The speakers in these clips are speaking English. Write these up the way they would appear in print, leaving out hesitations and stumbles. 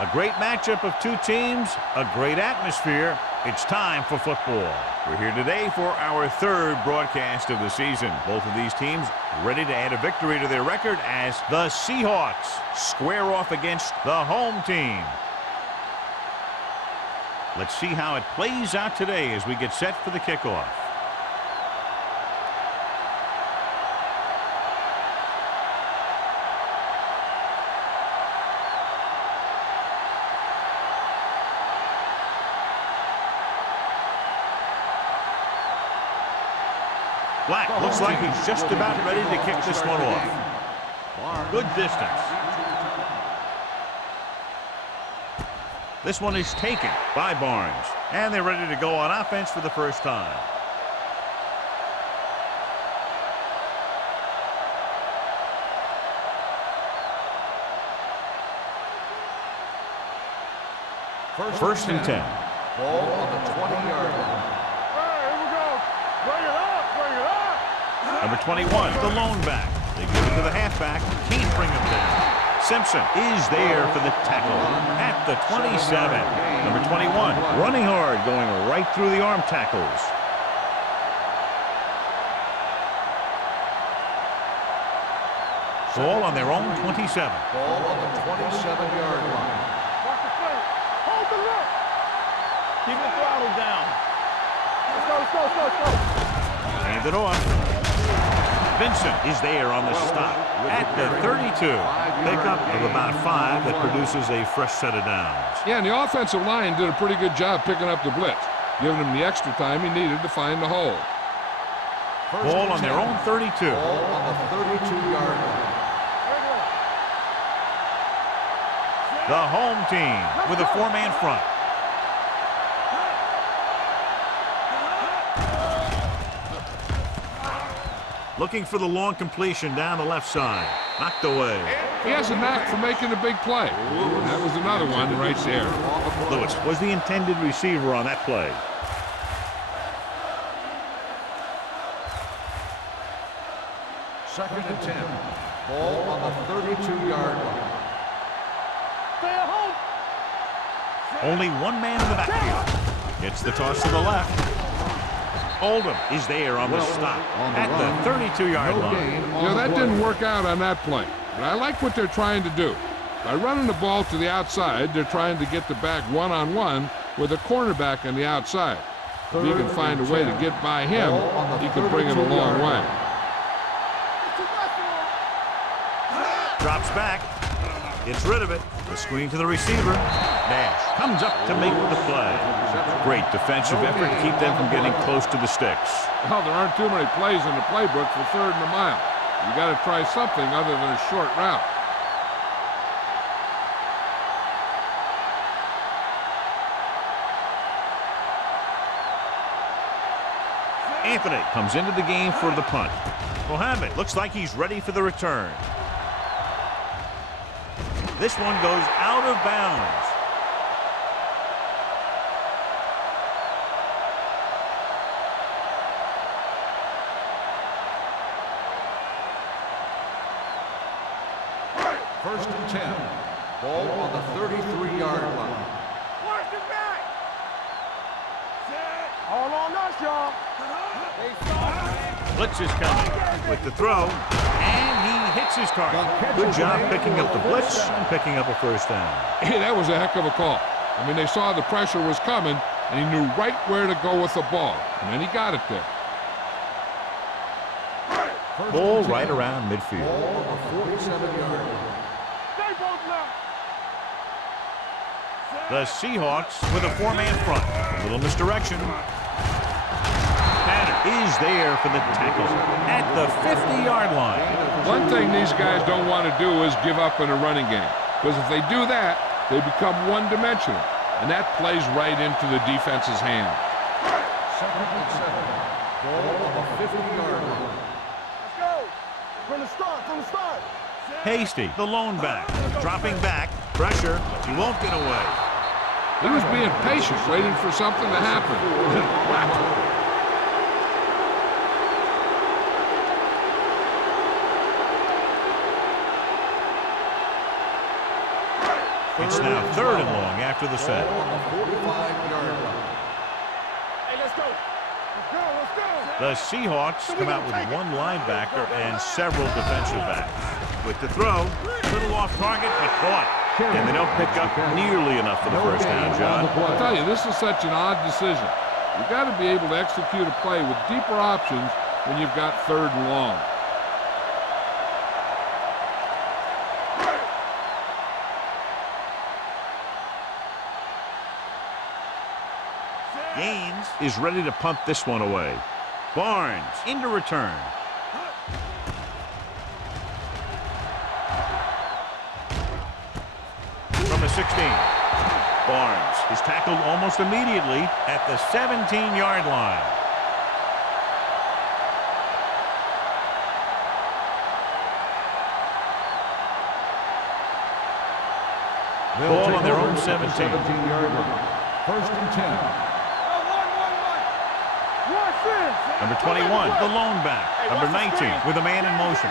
A great matchup of two teams, a great atmosphere. It's time for football. We're here today for our third broadcast of the season. Both of these teams ready to add a victory to their record as the Seahawks square off against the home team. Let's see how it plays out today as we get set for the kickoff. Black looks like he's just about ready to kick this one off. Good distance. This one is taken by Barnes. And they're ready to go on offense for the first time. First and 10. Ball on the 20-yard line. Hey, here we go. Bring it up, bring it up. Number 21, the lone back. They give it to the halfback. Can't bring him down. Simpson is there for the tackle at the 27. Number 21, running hard, going right through the arm tackles. Ball on their own 27. Ball on the 27-yard line. Watch the play. Hold the look. Keep the throttle down. Let's go, let's go, let's go, let's go. Hand it off. Vincent is there on the stop at the 32. Pickup of about 5 that produces a fresh set of downs. Yeah, and the offensive line did a pretty good job picking up the blitz, giving him the extra time he needed to find the hole. Ball on their own 32. Ball on the 32-yard line. The home team with a 4-man front. Looking for the long completion down the left side. Knocked away. He has a knack for making a big play. That was another one right there. Lewis was the intended receiver on that play. Second and 10. Ball on the 32-yard line. Stay at home. Only one man in the backfield. Gets the toss to the left. Oldham is there on the stop at the 32-yard line. You know, that didn't work out on that play, but I like what they're trying to do. By running the ball to the outside, they're trying to get the back one-on-one with a cornerback on the outside. If you can find a way to get by him, he can bring it a long way. Drops back. Gets rid of it. The screen to the receiver. Nash comes up to make the play. Great defensive effort to keep them from getting close to the sticks. Well, there aren't too many plays in the playbook for third and a mile. You got to try something other than a short route. Anthony comes into the game for the punt. Mohammed looks like he's ready for the return. This one goes out of bounds. First and 10. Ball on the 33-yard line. Work it back. All on us, y'all. Blitz is coming with the throw, and he hits his target. Good job picking up the blitz and picking up a first down. Hey, that was a heck of a call. I mean, they saw the pressure was coming, and he knew right where to go with the ball, and then he got it there. Ball right around midfield. Ball on the 47-yard line. Stay both left. The Seahawks with a 4-man front. A little misdirection. Tanner is there for the tackle at the 50-yard line. One thing these guys don't want to do is give up in a running game, because if they do that, they become one-dimensional, and that plays right into the defense's hand. Second and 7. Ball on the 50-yard line. Let's go. From the start, from the start. Hasty, the lone back, dropping back, pressure. He won't get away. He was being patient, waiting for something to happen. It's now 3rd and long after the set. Ball on the 45-yard line. Hey, let's go. Let's go, let's go. The Seahawks come out with one linebacker and several defensive backs. With the throw, little off target, but caught. And they don't pick up nearly enough for the first down, John. I'll tell you, this is such an odd decision. You've got to be able to execute a play with deeper options when you've got 3rd and long. Gaines is ready to punt this one away. Barnes into return. From the 16. Barnes is tackled almost immediately at the 17-yard line. Ball on their own 17. 17-yard line. 1st and 10. Number 21, the lone back. Number 19, with a man in motion.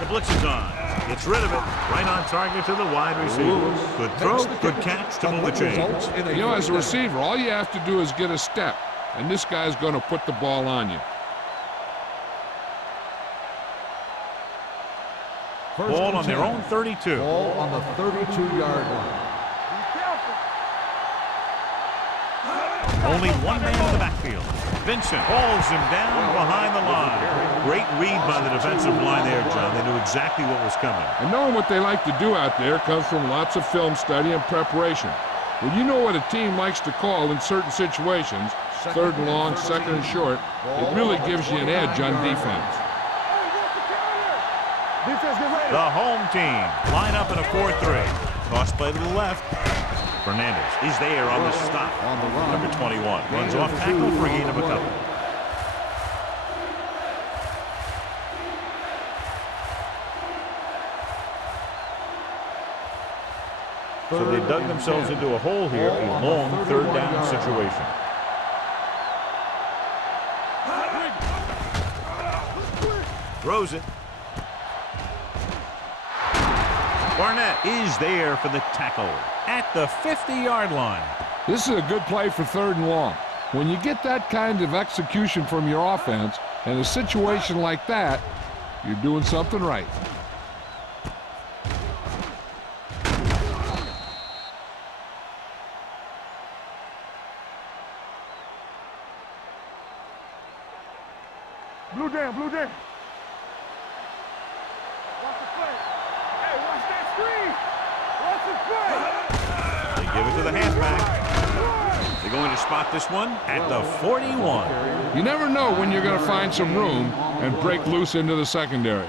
The blitz is on. Gets rid of it. Right on target to the wide receiver. Good throw, good catch to move the chains. You know, as a receiver, all you have to do is get a step, and this guy's going to put the ball on you. Ball on their own 32. Ball on the 32-yard line. Only one man in the backfield. Vincent hauls him down behind the line. Great read by the defensive line there, John. They knew exactly what was coming. And knowing what they like to do out there comes from lots of film study and preparation. When you know what a team likes to call in certain situations, 3rd and long, 2nd and short, it really gives you an edge on defense. The home team line up in a 4-3. Toss play to the left. Fernandez is there on the stop. On the run. Number 21 runs off tackle for a gain of a couple. So they dug themselves into a hole here, a long 3rd down situation. Throws it. Barnett is there for the tackle at the 50-yard line. This is a good play for 3rd and long. When you get that kind of execution from your offense in a situation like that, you're doing something right. Blue down, blue down. Watch the play. Hey, watch that screen. Watch the play. They give it to the halfback. They're going to spot this one at the 41. You never know when you're going to find some room and break loose into the secondary.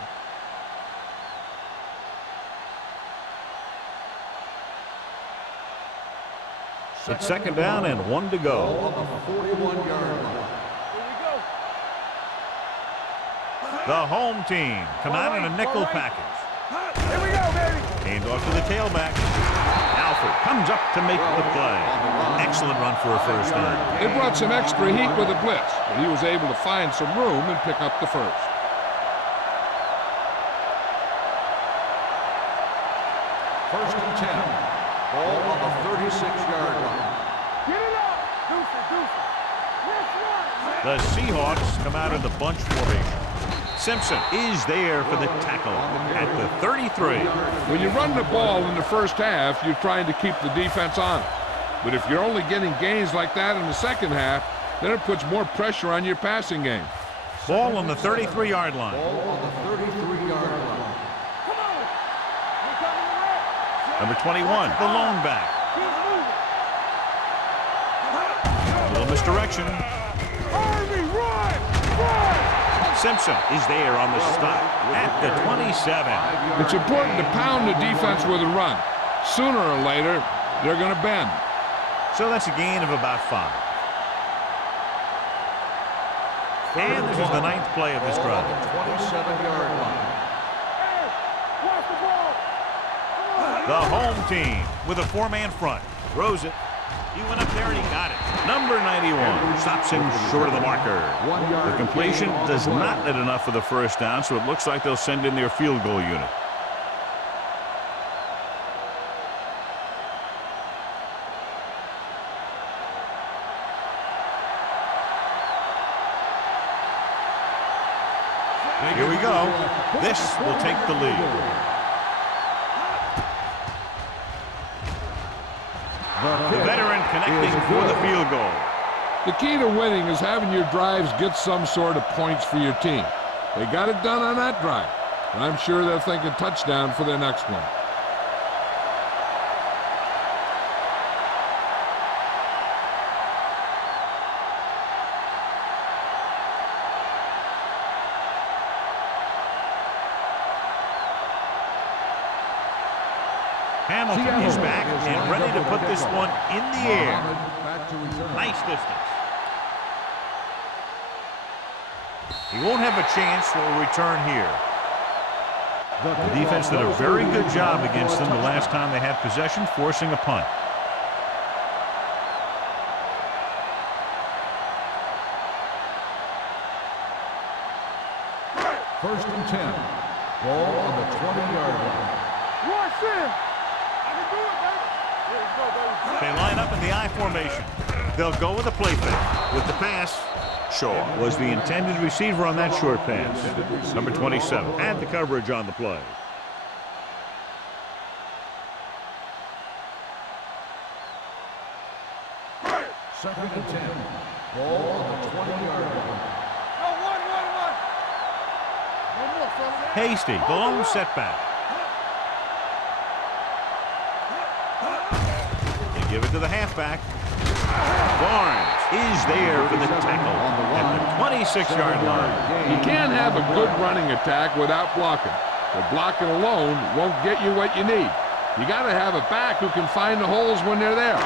It's 2nd down and 1 to go. On the 41-yard line. The home team come out in a nickel package. Here we go, baby. Hand off to the tailback. Alford comes up to make the play. Excellent run for a first down. They brought some extra heat with the blitz, but he was able to find some room and pick up the first. First and 10. Ball on the 36-yard line. Get it up. Deuce it, deuce it. Yes, one. The Seahawks come out in the bunch formation. Simpson is there for the tackle at the 33. When you run the ball in the first half, you're trying to keep the defense on it. But if you're only getting gains like that in the second half, then it puts more pressure on your passing game. Ball on the 33-yard line. Ball on the 33-yard line. Come on. We're coming around. Number 21, the lone back. A little misdirection. Army, run! Run! Simpson is there on the stop at the 27. It's important to pound the defense with a run. Sooner or later, they're going to bend. So that's a gain of about 5. And this is the 9th play of this drive. 27-yard line. Hey, watch the ball. The home team with a 4-man front. Throws it. He went up there and he got it. Number 91 stops him short of the marker. The completion does not net enough for the first down, so it looks like they'll send in their field goal unit. Here we go. This will take the lead. The veteran connecting for the field goal. The key to winning is having your drives get some sort of points for your team. They got it done on that drive. And I'm sure they're thinking touchdown for their next one. Hamilton is back and ready to put this one in the air. Nice distance. He won't have a chance for a return here. The defense did a very good job against them the last time they had possession, forcing a punt. First and 10. Ball on the 20-yard line. Rush in. I can do it, baby. Here we go, baby. They line up in the I formation. They'll go with a play fake. With the pass, Shaw was the intended receiver on that short pass. Number 27 had the coverage on the play. Second and 10. Ball on the 20-yard line. No, one. No more, fellas. Hasty, the lone setback. They give it to the halfback. Barnes is there for the tackle at the 26-yard line. You can't have a good running attack without blocking. But blocking alone won't get you what you need. You got to have a back who can find the holes when they're there.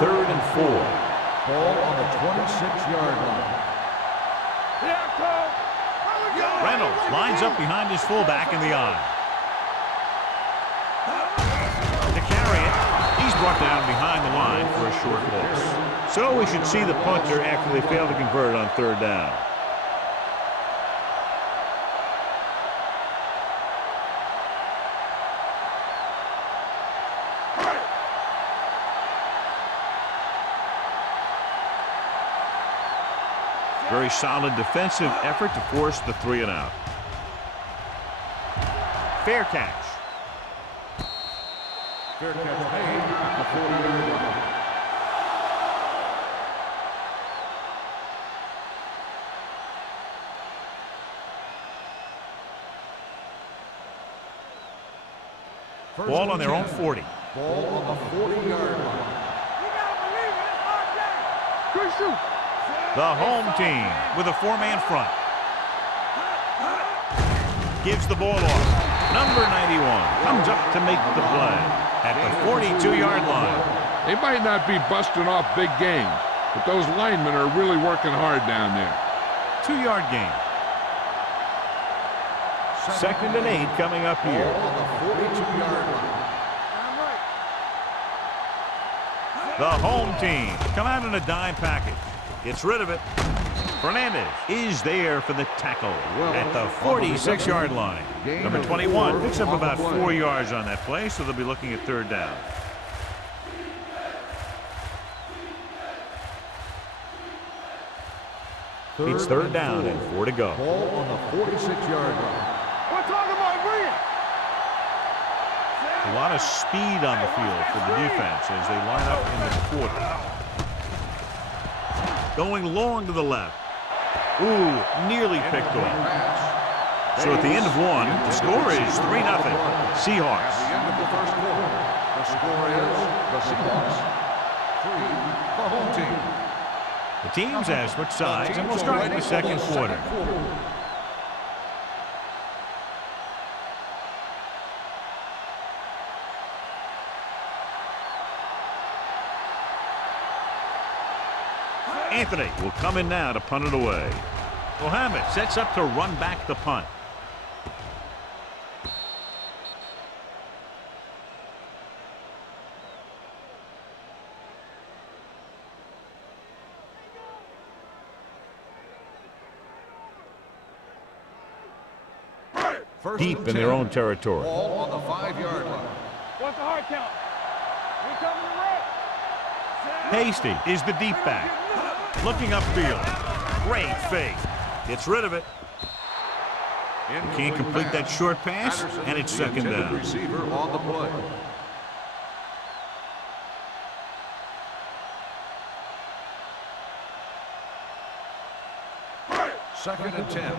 Third and 4. Ball on the 26-yard line. Here I come. Reynolds lines up behind his fullback in the I. To carry it, he's brought down behind the line for a short loss. So we should see the punter after they fail to convert on third down. Very solid defensive effort to force the 3 and out. Fair catch. Fair catch made at the 40-yard line. Ball on their own 40. Ball on the 40-yard line. You gotta believe it. It's our game. Good shoot. The home team with a 4-man front. Gives the ball off. Number 91 comes up to make the play at the 42-yard line. They might not be busting off big games, but those linemen are really working hard down there. 2-yard gain. Second and 8 coming up here. Ball on the 42-yard line. I'm right. The home team come out in a dime package. Gets rid of it. Fernandez is there for the tackle at the 46-yard line. Number 21 picks up about 4 yards on that play, so they'll be looking at third down. It's third down and 4 to go. Ball on the 46-yard line. We're talking about brilliant. A lot of speed on the field for the defense as they line up in the quarter. Going long to the left. Ooh, nearly picked off. So at the end of 1, the score is 3-0. Seahawks. At the end of the first quarter, the score is the Seahawks 3, the home team. The teams have switched sides, and we'll start in the second quarter. Anthony will come in now to punt it away. Mohammed sets up to run back the punt. Deep in their own territory. Ball on the 5-yard line. What's the hard count? We coming to right. Hasty is the deep back. Looking upfield. Great fake. Gets rid of it. Can't complete that short pass, and it's second down. Receiver on the play. Second and 10.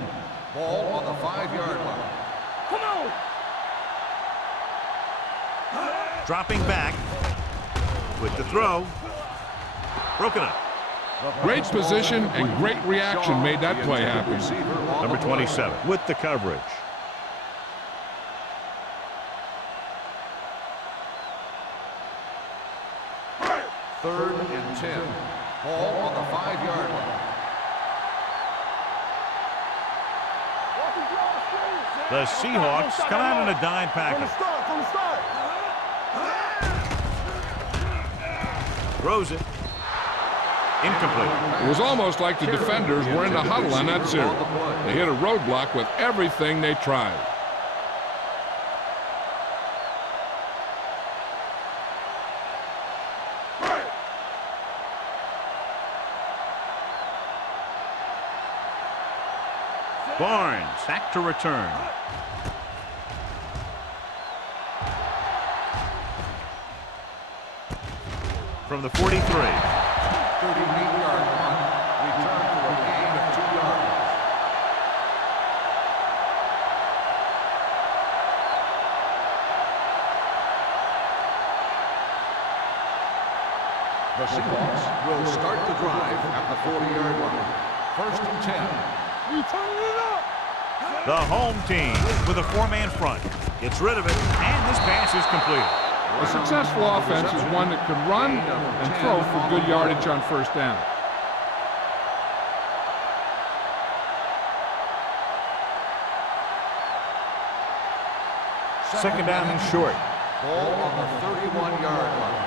Ball on the 5-yard line. Come on! Dropping back with the throw. Broken up. Great position and great reaction made that play happen. Number 27 with the coverage. Third and 10. Ball on the 5-yard line. The Seahawks come out in a dime package. From the start. Throws it. Incomplete. It was almost like the defenders were in the huddle on that series. They hit a roadblock with everything they tried. Barnes back to return. From the 43. 38-yard punt. Return for a gain of 2 yards. The Seahawks will start the drive at the 40-yard line. First and 10. We turning it up. The home team with a 4-man front. Gets rid of it, and this pass is completed. A successful offense is one that can run and throw for good yardage on first down. Second down and short. Ball on the 31-yard line.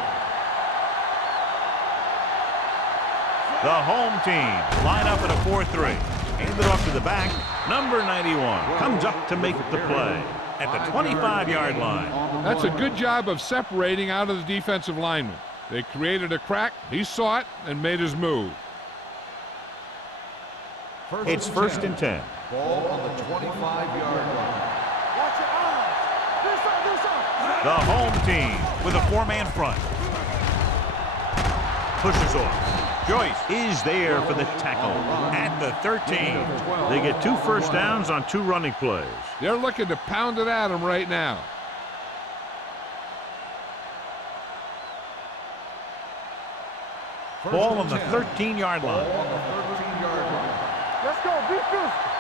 The home team line up at a 4-3. Hand it off to the back. Number 91 comes up to make the play at the 25-yard line. That's a good job of separating out of the defensive lineman. They created a crack, he saw it, and made his move. It's first and 10. Ball on the 25-yard line. Watch your eyes. This up. The home team with a 4-man front. Pushes off. Joyce is there for the tackle at the 13. They get 2 first downs on 2 running plays. They're looking to pound it at him right now. Ball on the 13-yard line. Ball on the 13-yard line. Let's go. Be physical.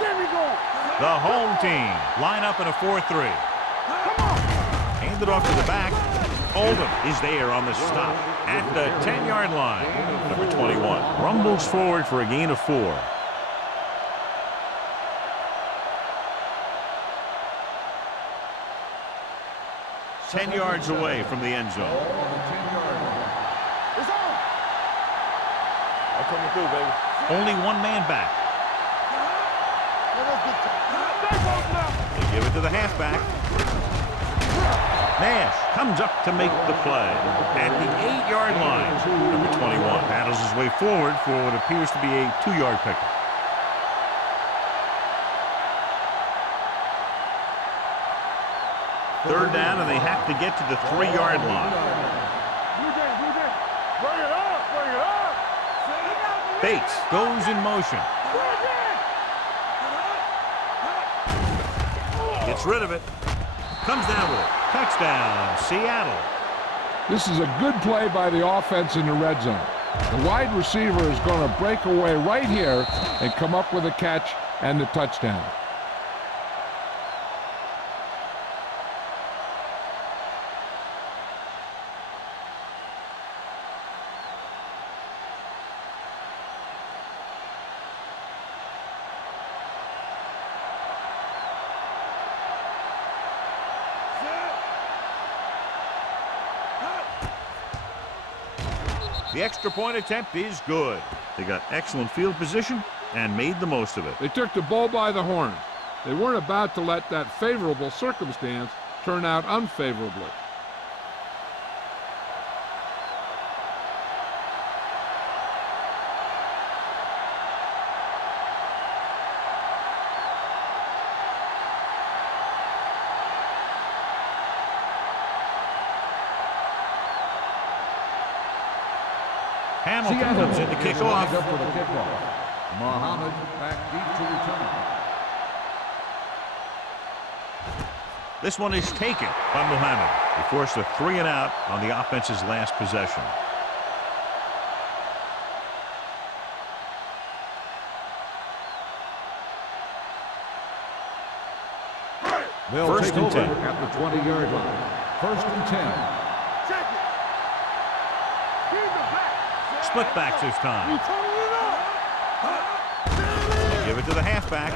There we go. The home team line up in a 4-3. Come on. Hand it off to the back. Oldham is there on the stop at the 10-yard line. Number 21 rumbles forward for a gain of 4. Ten yards away from the end zone. Ball on the 10-yard line. It's on. I'm coming through, baby. Only 1 man back. They give it to the halfback. Nash comes up to make the play at the 8-yard line. Number 21 battles his way forward for what appears to be a 2-yard pickup. Third down, and they have to get to the 3-yard line. Blue Jays. Bring it up. Bates goes in motion. Gets rid of it. Comes down with it. Touchdown, Seattle. This is a good play by the offense in the red zone. The wide receiver is going to break away right here and come up with a catch and the touchdown. The extra point attempt is good. They got excellent field position and made the most of it. They took the bull by the horns. They weren't about to let that favorable circumstance turn out unfavorably. Hamilton comes in to kick off. Up for the kickoff. Muhammad back deep to return. This one is taken by Muhammad. He forced a 3-and-out on the offense's last possession. They'll First take and over 10. at the 20-yard line. First and 10. Check it. Keep it back. Split backs this time. You told it up. Give it to the halfback.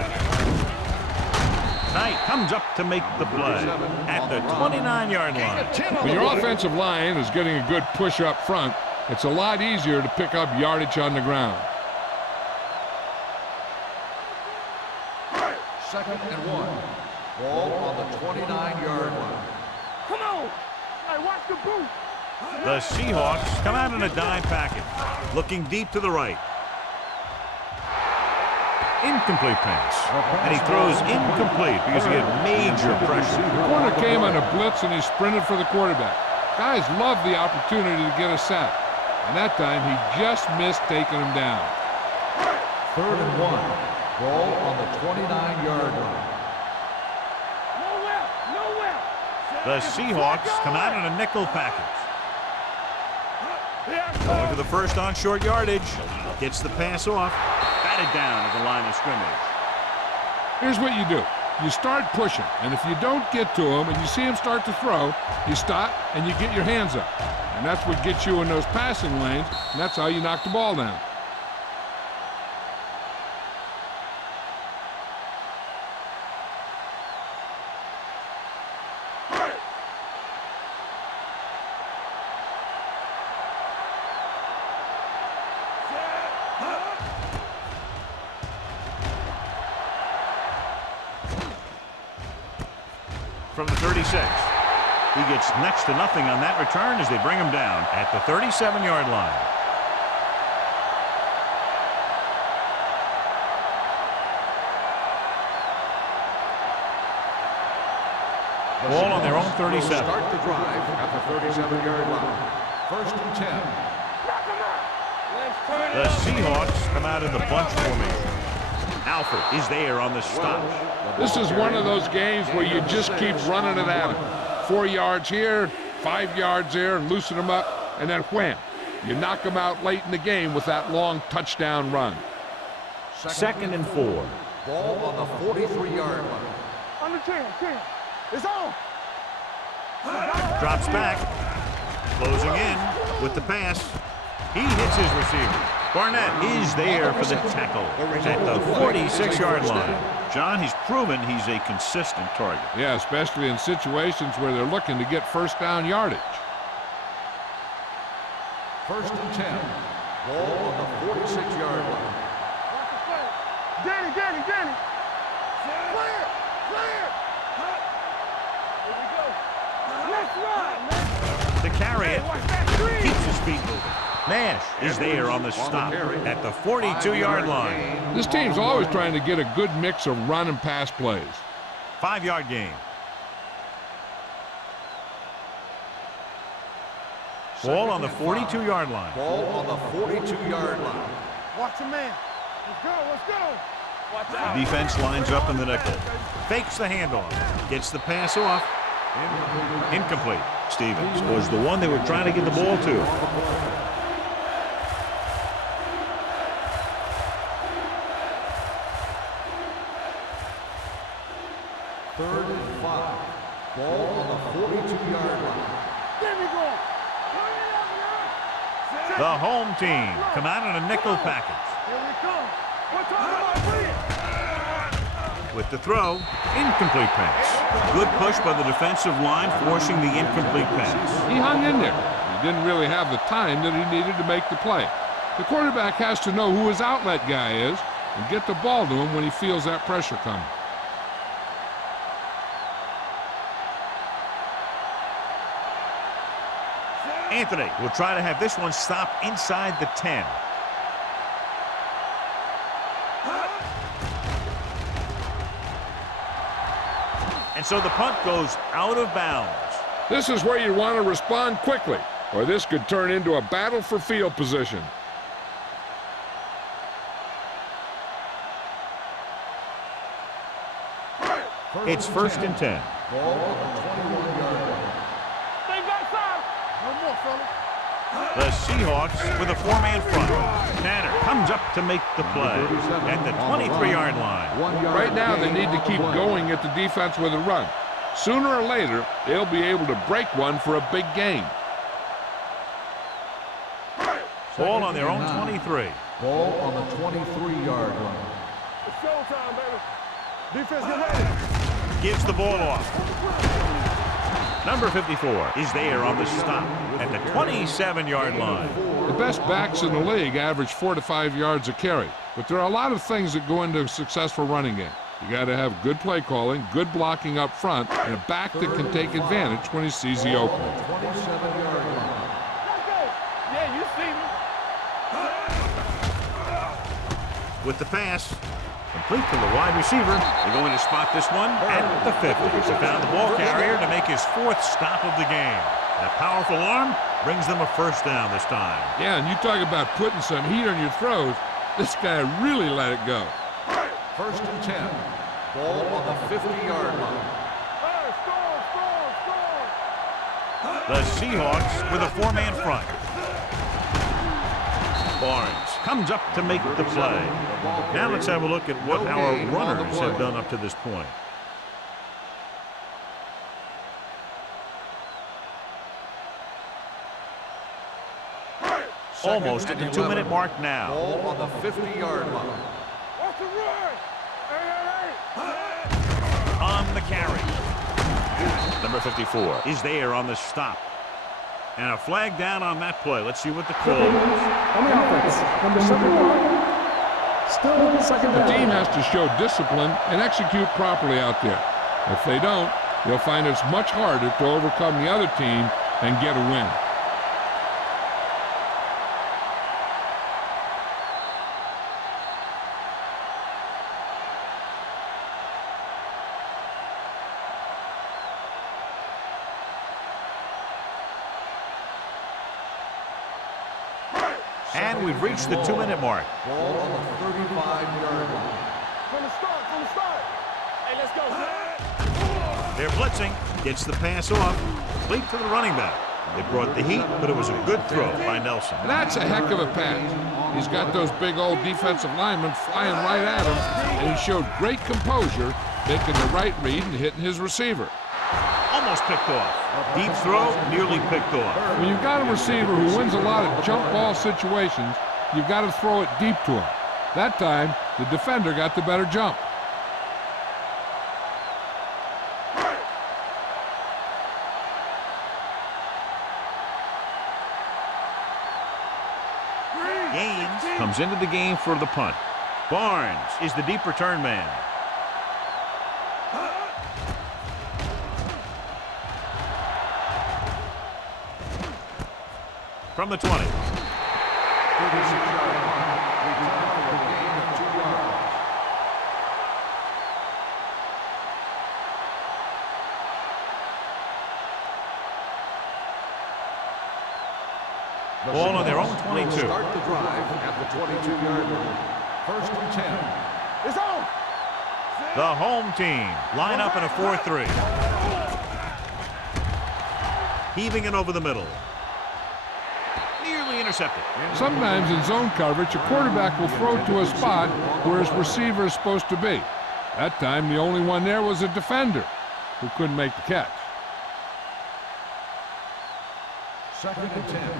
Knight comes up to make the play at the 29-yard line. When your offensive line is getting a good push up front, it's a lot easier to pick up yardage on the ground. Second and 1. Ball on the 29-yard line. Come on. Hey, watch the boot. The Seahawks come out in a dime package, looking deep to the right. Incomplete pass. And he throws incomplete because he had major pressure. The corner came on a blitz and he sprinted for the quarterback. Guys love the opportunity to get a sack. And that time he just missed taking him down. Third and 1. Ball on the 29-yard line. Nowhere. The Seahawks come out in a nickel package. Going to the first on short yardage. Gets the pass off. Batted down at the line of scrimmage. Here's what you do. You start pushing, and if you don't get to him and you see him start to throw, you stop and you get your hands up. And that's what gets you in those passing lanes, and that's how you knock the ball down. From the 36. He gets next to nothing on that return as they bring him down at the 37-yard line. Ball on their own 37. Start the drive at the 37-yard line. First and 10. The Seahawks come out in the bunch formation. Alford is there on the stop. This is one of those games where you just keep running it at him. 4 yards here, 5 yards there, and loosen them up, and then wham. You knock them out late in the game with that long touchdown run. Second and 4. Ball on the 43-yard line. On the 10. It's on. Drops back. Closing in with the pass. He hits his receiver. Barnett is there for the tackle at the 46-yard line. John, he's proven he's a consistent target. Yeah, especially in situations where they're looking to get first down yardage. First and 10. Ball on the 46-yard line. Danny. Clear. Here we go. Let's run, man. To carry it, Watch that screen. keeps his feet moving. Nash is there on the stop at the 42-yard line. This team's always trying to get a good mix of run and pass plays. 5-yard gain. Ball on the 42-yard line. Ball on the 42-yard line. Watch the man. Let's go. Watch out. The defense lines up in the nickel. Fakes the handoff. Gets the pass off. Incomplete. Stevens was the one they were trying to get the ball to. Third and 5. Ball on the 42-yard line. There we go. The home team come out in a nickel package. Here we come. We're talking about brilliant. With the throw, incomplete pass. Good push by the defensive line, forcing the incomplete pass. He hung in there. He didn't really have the time that he needed to make the play. The quarterback has to know who his outlet guy is and get the ball to him when he feels that pressure coming. Anthony will try to have this one stop inside the 10. And so the punt goes out of bounds. This is where you want to respond quickly. or this could turn into a battle for field position. It's 1st and 10. Ball on the 21-yard line. Stay back side. No more, fellas. The Seahawks with a 4-man front. Tanner comes up to make the play at the 23-yard line. 1 yard Right now, they gain need to on keep the play. going at the defense with a run. Sooner or later, they'll be able to break one for a big gain. Ball on their own 23. Ball on the 23-yard line. It's showtime, baby. Defense, get ready. Gives the ball off. Number 54 is there on the stop at the 27-yard line. The best backs in the league average 4 to 5 yards a carry, but there are a lot of things that go into a successful running game. You got to have good play calling, good blocking up front, and a back that can take advantage when he sees the opening. 27-yard line. Yeah, you see me. With the pass, complete to the wide receiver. They're going to spot this one at the 50. He found the ball carrier to make his 4th stop of the game. That powerful arm brings them a 1st down this time. Yeah, and you talk about putting some heat on your throws. This guy really let it go. 1st and 10. Ball on the 50-yard line. Hey, score. The Seahawks with a 4-man front. Barnes comes up to make the play. Now let's have a look at what our runners have done up to this point. Almost at the 2-minute mark now. Ball on the 50-yard line. What's the run? Hey. On the carry. Number 54 is there on the stop. And a flag down on that play. Let's see what the call is. On the offense, number 71. Still second The down. team has to show discipline and execute properly out there. If they don't, they'll find it's much harder to overcome the other team and get a win. And we've reached the 2-minute mark. Ball on the 35-yard line. From the start. Hey, let's go. They're blitzing. Gets the pass off. Complete to the running back. They brought the heat, but it was a good throw by Nelson. That's a heck of a pass. He's got those big old defensive linemen flying right at him, and he showed great composure, making the right read and hitting his receiver. Almost picked off. Deep throw, nearly picked off. When you've got a receiver who wins a lot of jump ball situations, you've got to throw it deep to him. That time, the defender got the better jump. Gaines comes into the game for the punt. Barnes is the deep return man. From the 20. 36-yard line. Return for a gain of 2 yards. Ball on their own 22. Start the drive at the 22-yard line. 1st and 10. It's on. The home team line up in a 4-3. Heaving it over the middle. Nearly intercepted. Sometimes in zone coverage, a quarterback will throw to a spot where his receiver is supposed to be. That time, the only one there was a defender who couldn't make the catch. 2nd and 10.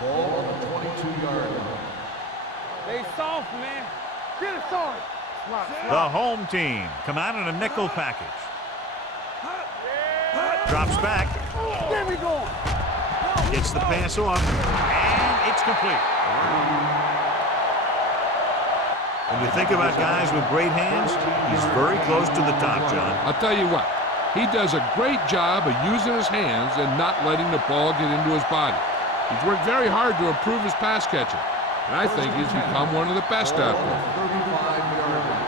Ball on the 22-yard line. They soft, man. Get it started. The home team come out in a nickel package. Drops back. There we go. Gets the pass off. And it's complete. When you think about guys with great hands, he's very close to the top, John. I'll tell you what, he does a great job of using his hands and not letting the ball get into his body. He's worked very hard to improve his pass catching, and I think he's become one of the best out there. 35-yard line.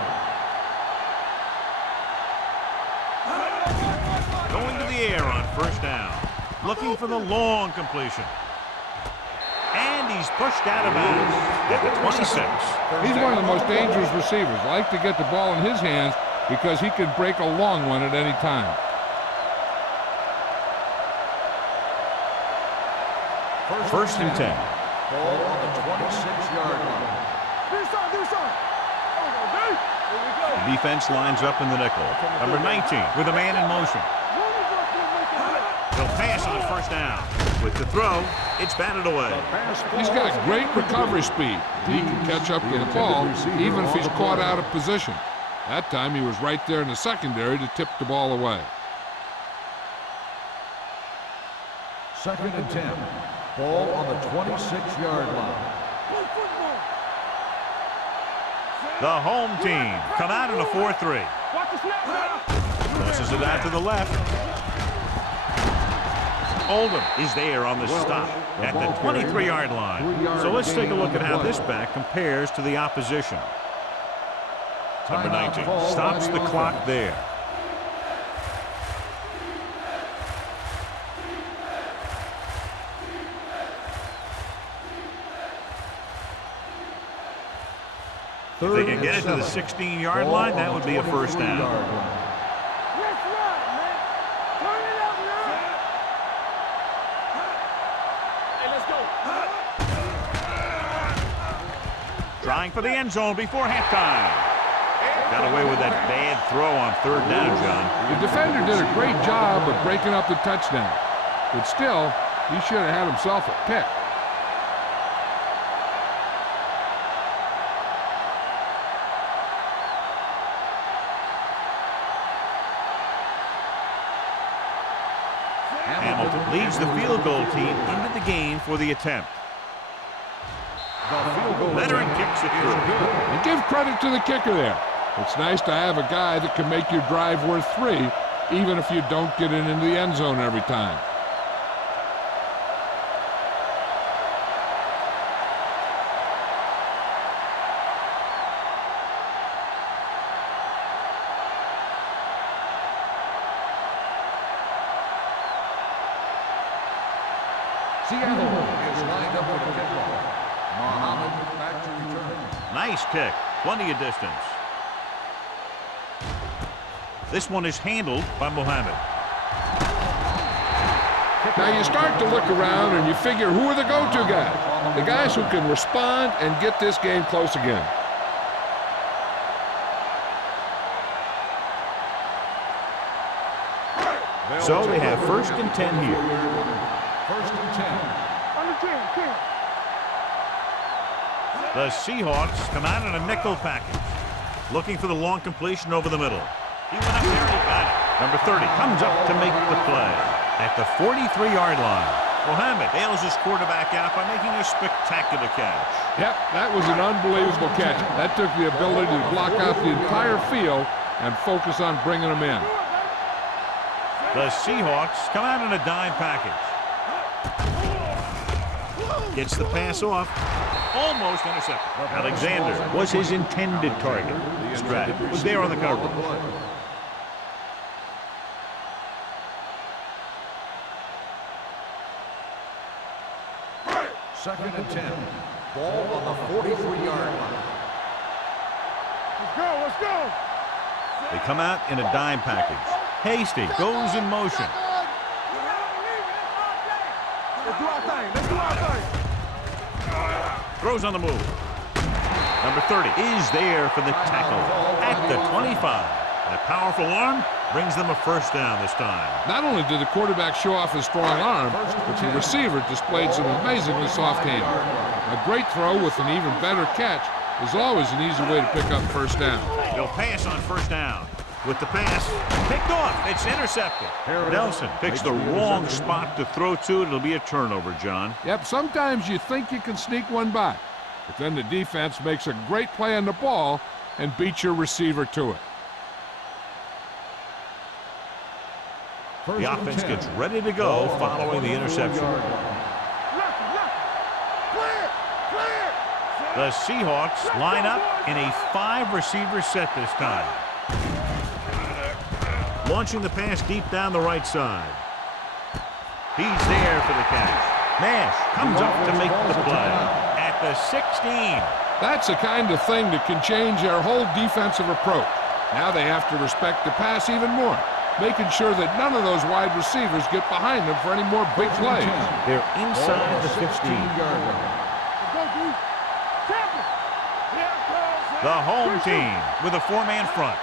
Going to the air on 1st down. Looking for the long completion. And he's pushed out of bounds at the 26. He's one of the most dangerous receivers. I like to get the ball in his hands because he can break a long one at any time. First and 10. Ball on the 26-yard line. The defense lines up in the nickel. Number 19 with a man in motion. He'll pass on first down. With the throw, it's batted away. He's got great recovery speed. He can catch up to the ball even if he's caught out of position. That time he was right there in the secondary to tip the ball away. Second and 10. Ball on the 26-yard line. The home team come out in a 4-3. Tosses it out to the left. Oldham is there on the stop at the 23-yard line. So let's take a look at how this back compares to the opposition. Number 19 stops the clock there. If they can get it to the 16-yard line, that would be a first down. Trying for the end zone before halftime. Got away with that bad throw on third down, John. The defender did a great job of breaking up the touchdown. But still, he should have had himself a pick. Hamilton leads the field goal team into the game for the attempt. Veteran kicks it through. And give credit to the kicker there. It's nice to have a guy that can make your drive worth 3, even if you don't get it into the end zone every time. Seattle is lined up with a kickoff. Muhammad back to return. Nice kick. Plenty of distance. This one is handled by Muhammad. Now you start to look around and you figure who are the go-to guys? The guys who can respond and get this game close again. So they have first and 10 here. First and 10. The Seahawks come out in a nickel package. Looking for the long completion over the middle. He went up there and he got it. Number 30 comes up to make the play. At the 43-yard line, Muhammad bails his quarterback out by making a spectacular catch. Yep, that was an unbelievable catch. That took the ability to block out the entire field and focus on bringing them in. The Seahawks come out in a dime package. Gets the pass off. Almost intercepted. Alexander was his intended target. Stratton was there on the coverage. Second and 10. Ball on the 43-yard line. Let's go. They come out in a dime package. Hasty goes in motion. Let's do our thing. Let's do our thing. Throws on the move. Number 30 is there for the tackle at the 25. That powerful arm brings them a first down this time. Not only did the quarterback show off his strong arm, but the receiver displayed some amazingly soft handling. A great throw with an even better catch is always an easy way to pick up first down. He'll pass on first down. With the pass, picked off. It's intercepted. Nelson picks the wrong spot to throw to. It'll be a turnover, John. Yep, sometimes you think you can sneak one by, but then the defense makes a great play on the ball and beats your receiver to it. The offense gets ready to go following the interception. The Seahawks line up in a 5-receiver set this time. Launching the pass deep down the right side. He's there for the catch. Nash comes up to make the play at the 16. That's the kind of thing that can change their whole defensive approach. Now they have to respect the pass even more, making sure that none of those wide receivers get behind them for any more big plays. They're inside the 15. The home team with a 4-man front.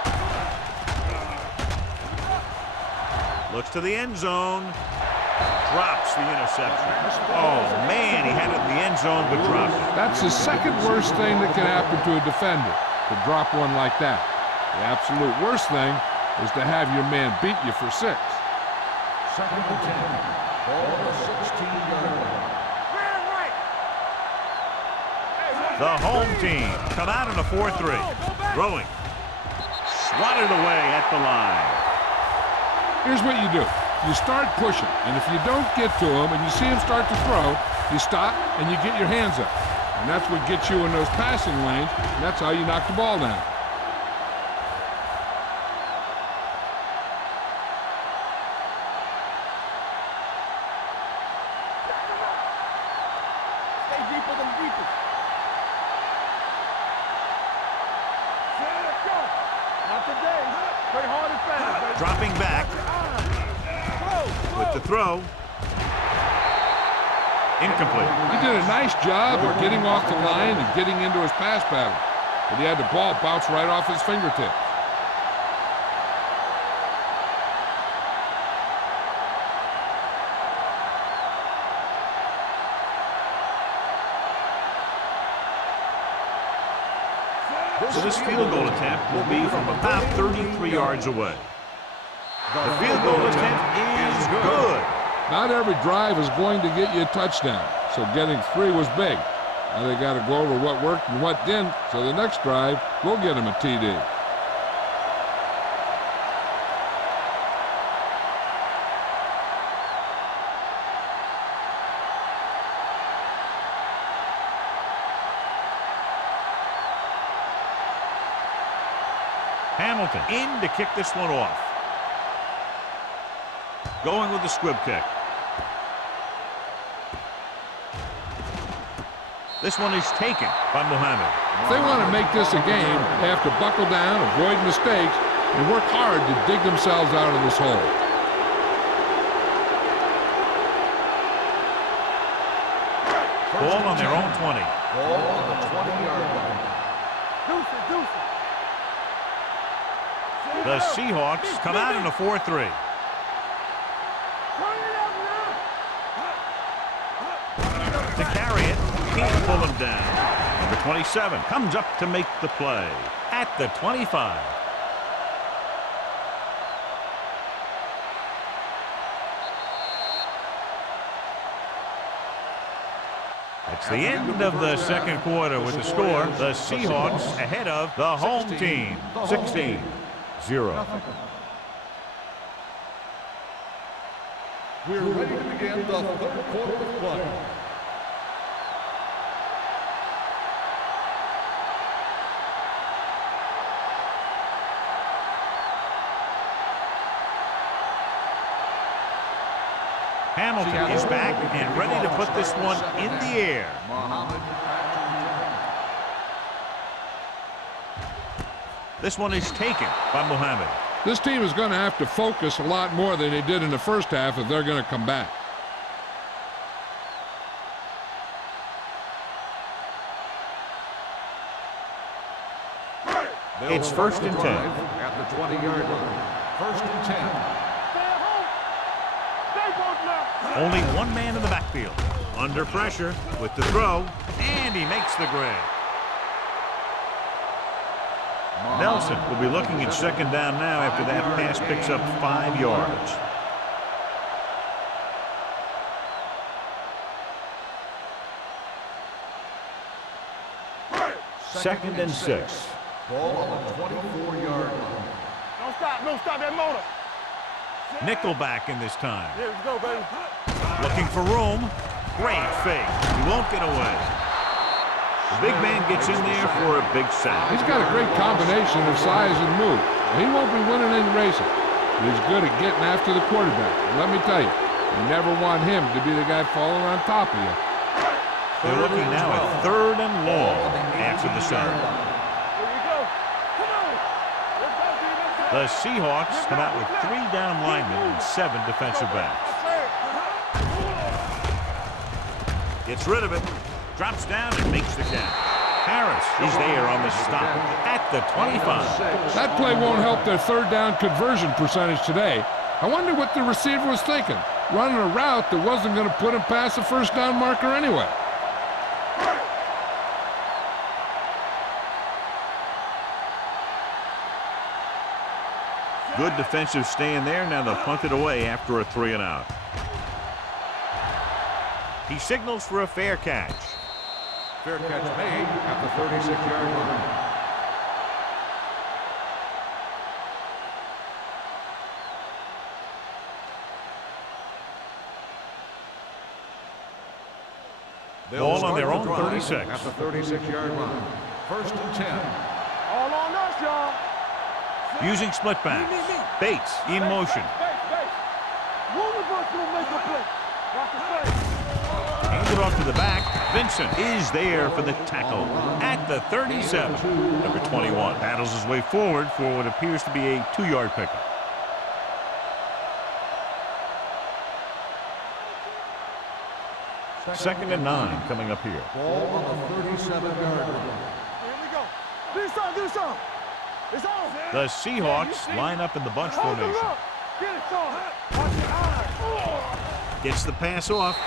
Looks to the end zone. Drops the interception. Oh, man, he had it in the end zone but dropped it. That's the second worst thing that can happen to a defender, to drop one like that. The absolute worst thing is to have your man beat you for 6. Second and 10. Ball on the 16-yard line. The home team come out in a 4-3. Throwing. Swatted away at the line. Here's what you do. You start pushing, and if you don't get to him and you see him start to throw, you stop and you get your hands up. And that's what gets you in those passing lanes, and that's how you knock the ball down. Stay deeper than deepest. Let's go. Not today. Play hard and fast. Dropping back with the throw. Incomplete. He did a nice job of getting off the line and getting into his pass pattern, but he had the ball bounce right off his fingertips. So this field goal attempt will be from about 33 yards away. The field goal attempt is good. Not every drive is going to get you a touchdown, so getting 3 was big. Now they got to go over what worked and what didn't, so the next drive will get him a TD. Hamilton in to kick this one off. Going with the squib kick. This one is taken by Muhammad. If they want to make this a game, they have to buckle down, avoid mistakes, and work hard to dig themselves out of this hole. Ball on their own 20. Ball on the 20-yard line. Deuce it. The Seahawks come out in a 4-3. To carry it, can't pull him down. Number 27 comes up to make the play at the 25. It's the end of the second quarter with the score. The Seahawks ahead of the home team, 16-0. We're ready to begin the third quarter of play. Hamilton is back and ready to put this one in the air. This one is taken by Muhammad. This team is going to have to focus a lot more than they did in the first half if they're going to come back. It's 1st and 10. At the 20-yard line. 1st and 10. Only one man in the backfield. Under pressure with the throw, and he makes the grab. Nelson will be looking at second down now after that pass picks up 5 yards. Second and 6. Ball on the 24-yard line. Don't stop that motor. Nickelback in this time. Here we go, baby. Looking for room. Great fake. He won't get away. The big man gets in there for a big sack. He's got a great combination of size and move. He won't be winning any races, but he's good at getting after the quarterback. And let me tell you, You never want him to be the guy falling on top of you. They're looking now at 3rd and long after the center. Here you go. Come on. Let's go, D. The Seahawks come out with 3 down linemen and 7 defensive backs. Gets rid of it, drops down and makes the catch. Harris is there on the stop at the 25. That play won't help their 3rd down conversion percentage today. I wonder what the receiver was thinking, running a route that wasn't going to put him past the 1st down marker anyway. Good defensive stand there. Now they'll punt it away after a 3 and out. He signals for a fair catch. Fair catch made at the 36-yard line. Ball on their own 36. At the 36-yard line. 1st and 10. All on us, y'all. Using split backs. Bates in motion. Base. One of us will make a play. Watch the play. Hands it off to the back. Vincent is there for the tackle at the 37. Number 21 battles his way forward for what appears to be a 2-yard pickup. Second and 9 coming up here. Ball on the 37-yard line. Here we go. Do something. It's on. The Seahawks line up in the bunch Hold the formation. rock. Get it, son. Watch your eyes. Gets the pass off.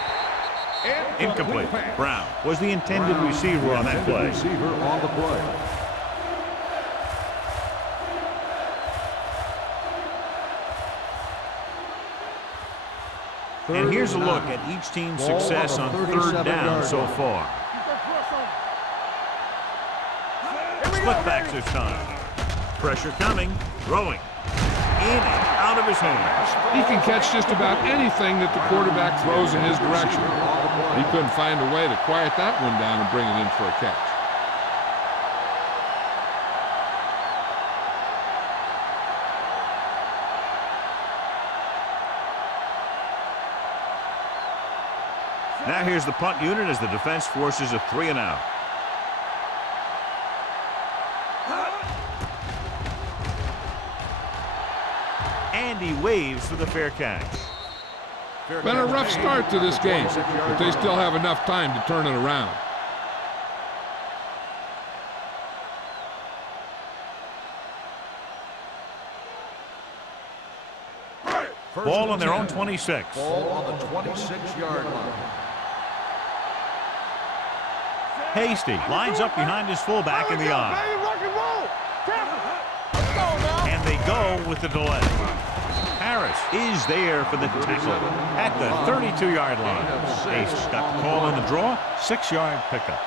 Incomplete. Brown was the intended receiver on that play. Receiver on the play. And here's a look at each team's success on 3rd down so far. Split backs this time. Pressure coming. Throwing. In and out of his hands. He can catch just about anything that the quarterback throws in his direction. He couldn't find a way to quiet that one down and bring it in for a catch. Now here's the punt unit as the defense forces a 3 and out. And he waves for the fair catch. Been a rough start to this game, but they still have enough time to turn it around. Ball on their own 26. Ball on the 26-yard line. Hasty lines up behind his fullback in the eye. And they go with the delay. Harris is there for the tackle at the 32-yard line. Ace got the call on the draw, 6-yard pickup.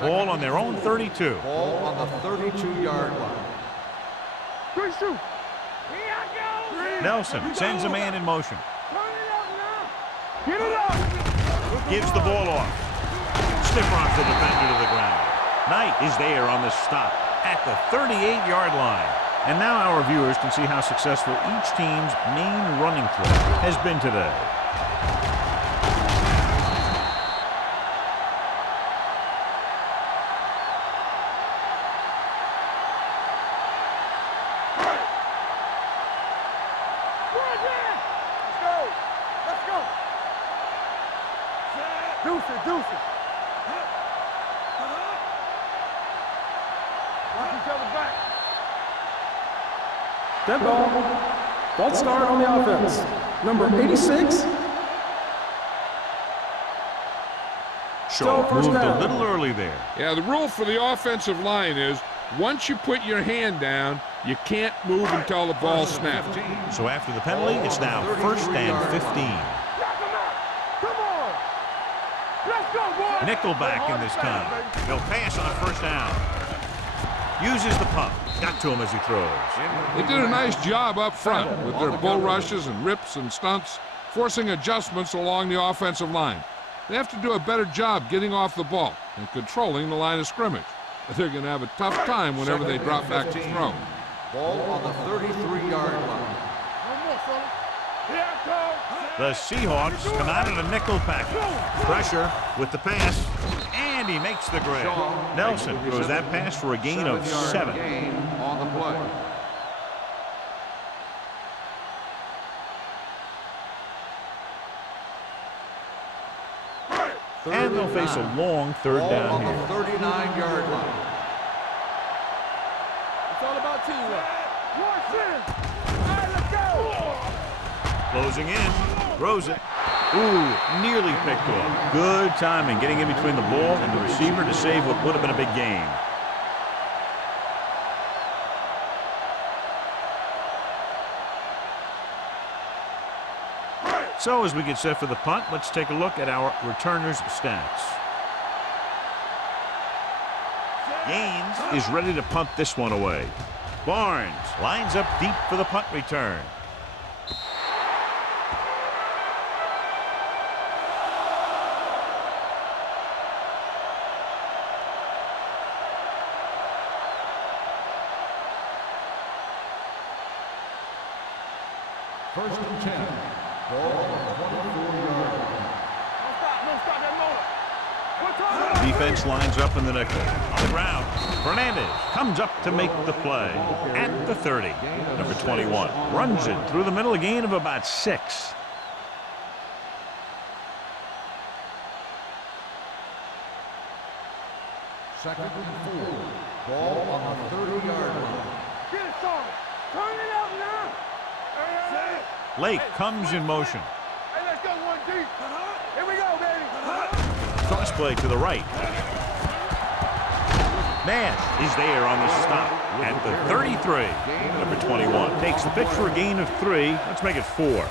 Ball on their own 32. Ball on the 32-yard line. Nelson sends a man in motion. Get it up. Gives the ball off. Stiff arms the defender to the ground. Knight is there on the stop at the 38-yard line. And now our viewers can see how successful each team's main running threat has been today. Deuce it. Watch each other back. Dead ball. False start on the offense. Number 86. Shaw first moved down. a little early there. Yeah, the rule for the offensive line is once you put your hand down, you can't move until the ball snapped. So after the penalty, it's now 1st and 15. Come on. Let's go, boys. Nickelback in this time. They'll pass on 1st down. Uses the pump. Got to him as he throws. They did a nice job up front with their bull rushes and rips and stunts, forcing adjustments along the offensive line. They have to do a better job getting off the ball and controlling the line of scrimmage. They're going to have a tough time whenever they drop back to 15. throw. Ball on the 33-yard line. The Seahawks come out in a nickel package. Pressure with the pass, and he makes the grab. Nelson throws that pass for a gain of 7. Gain on the play. And they'll face a long third Ball down on here. the 39-yard line. It's all about teamwork. Hey, let's go. Closing in, throws it. Ooh, nearly picked off. Good timing, getting in between the ball and the receiver to save what would have been a big gain. So as we get set for the punt, let's take a look at our returners' stats. Gaines is ready to punt this one away. Barnes lines up deep for the punt return. First and 10. Ball on the 24-yard line. Don't stop that motor. Defense lines up in the nickel. On the ground, Fernandez comes up to make the play at the 30. Number 21 runs it through the middle, a gain of about 6. Second and 4. Ball on the 30-yard line. Get it started. Turn it out now. Lake comes in motion. Hey, let's go one deep. Here we go, baby. Toss play to the right. Nash is there on the stop at the 33. Number 21 takes the pitch for a gain of 3. Let's make it 4.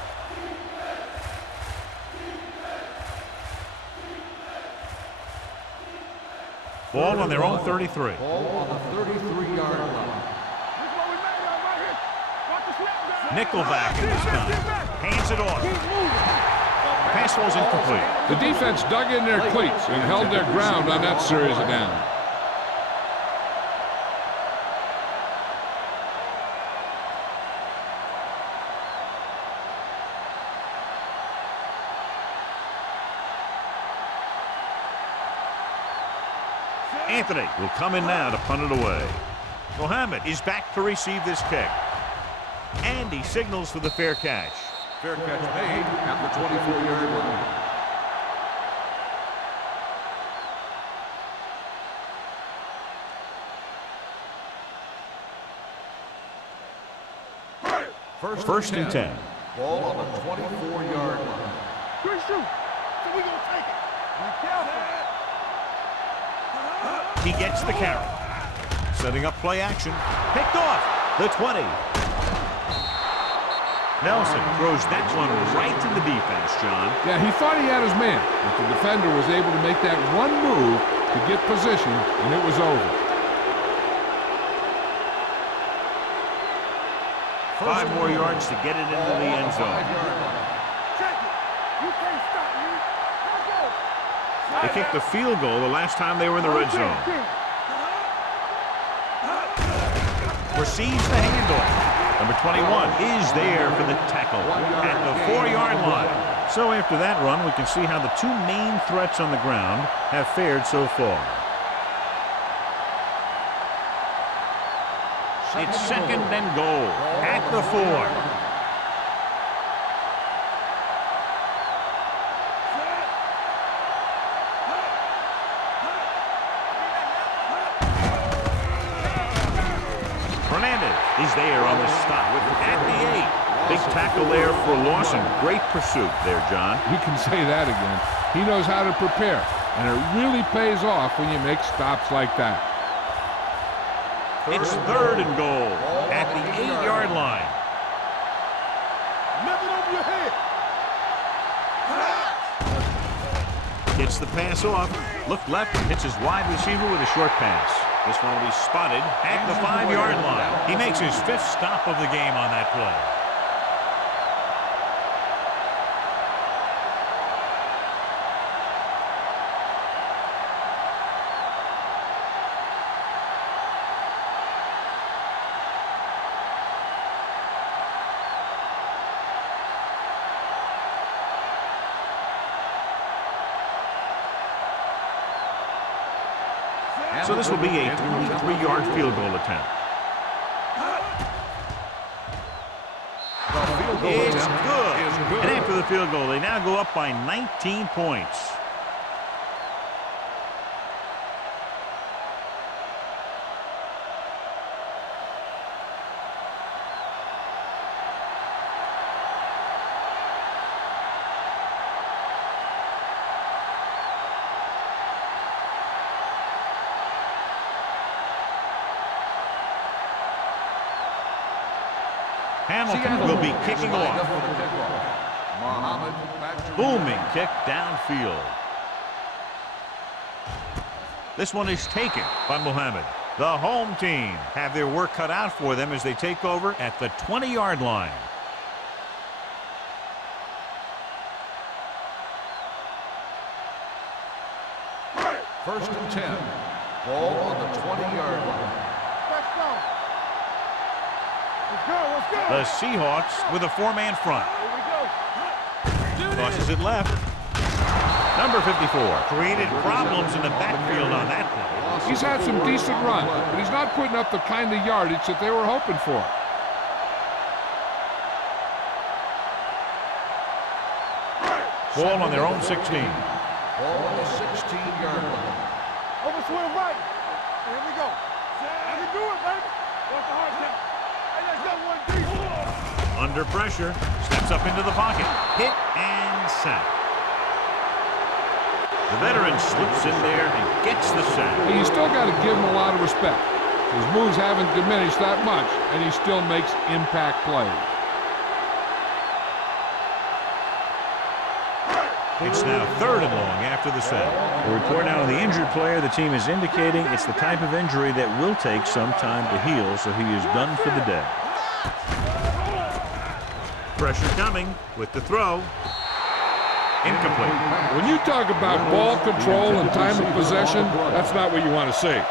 Ball on their own 33. Ball on the 33-yard line. This is what we made of right here. Watch the snap down. Nickelback in this time. Hands it off. Pass was incomplete. The defense dug in their cleats and held their ground on that series of downs. Anthony will come in now to punt it away. Mohammed is back to receive this kick. And he signals for the fair catch. Fair catch made at the 24-yard line. First and 10. Ball on the 24-yard line. Good shoot. So we gonna take it. Be careful. He gets the carry. Setting up play action. Picked off. The 20. Nelson throws that one right to the defense, John. Yeah, he thought he had his man, but the defender was able to make that one move to get position, and it was over. 5 more yards to get it into the end zone. Check it. You can't stop me. Let's go. They kicked the field goal the last time they were in the red zone. Receives the handoff. Number 21 is there for the tackle at the 4-yard line. So after that run, we can see how the 2 main threats on the ground have fared so far. It's second and goal at the 4. Is there on the stop at the 8. Big tackle there for Lawson. Great pursuit there, John. You can say that again. He knows how to prepare, and it really pays off when you make stops like that. It's third and goal at the 8-yard line. Lift it over your head. Gets the pass off. Look left, hits his wide receiver with a short pass. This one will be spotted at the 5-yard line. He makes his 5th stop of the game on that play. So this will be a 23-yard field goal attempt. It's good. And after the field goal, they now go up by 19 points. Hamilton will be kicking off. Booming kick downfield. This one is taken by Muhammad. The home team have their work cut out for them as they take over at the 20-yard line. First and 10. Ball on the 20-yard line. Let's go. Let's go. Let's go. The Seahawks with a four-man front. Here we go. Tosses it left. Number 54 created problems in the backfield on that play. He's had some decent runs, but he's not putting up the kind of yardage that they were hoping for. Ball on their own 16. Ball on the 16-yard line. Over swing right. Here we go. I can do it, baby. What's the hard count? Hey, let's go one deep. Under pressure, steps up into the pocket. Hit and sack. The veteran slips in there and gets the sack. And you still got to give him a lot of respect. His moves haven't diminished that much, and he still makes impact plays. It's now 3rd and long after the sack. A report out on the injured player. The team is indicating it's the type of injury that will take some time to heal, so he is done for the day. Pressure coming with the throw. Incomplete. When you talk about ball control and time of possession, that's not what you want to see.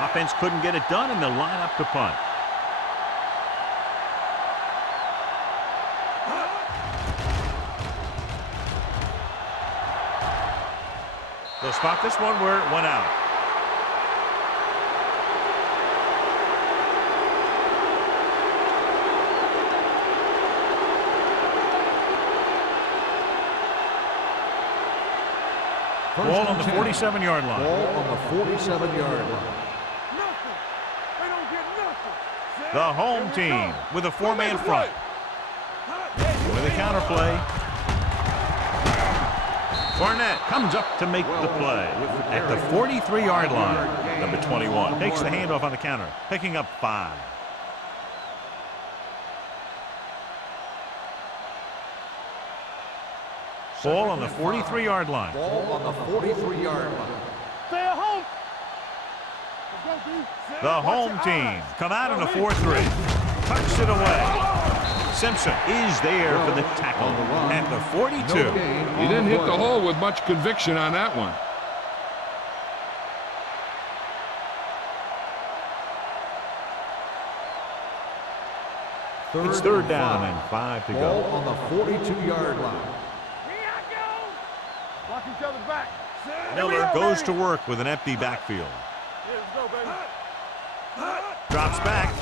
Offense couldn't get it done, and they'll line up to punt. They'll spot this one where it went out. Ball on the 47-yard line. Ball on the 47-yard line. The home team with a four-man front. With a counter play. Barnett comes up to make the play at the 43-yard line. Number 21 takes the handoff on the counter, picking up 5. Ball on the 43-yard line. Ball on the 43-yard line. Stay at home. The home team come out in a 4-3. Tucks it away. Simpson is there for the tackle at the 42. He didn't hit the hole with much conviction on that one. It's 3rd down and 5 to Ball go. on the 42-yard line. Here I go. Lock each other back. Miller goes to work with an empty backfield. Yeah, let's go, baby. Drops back.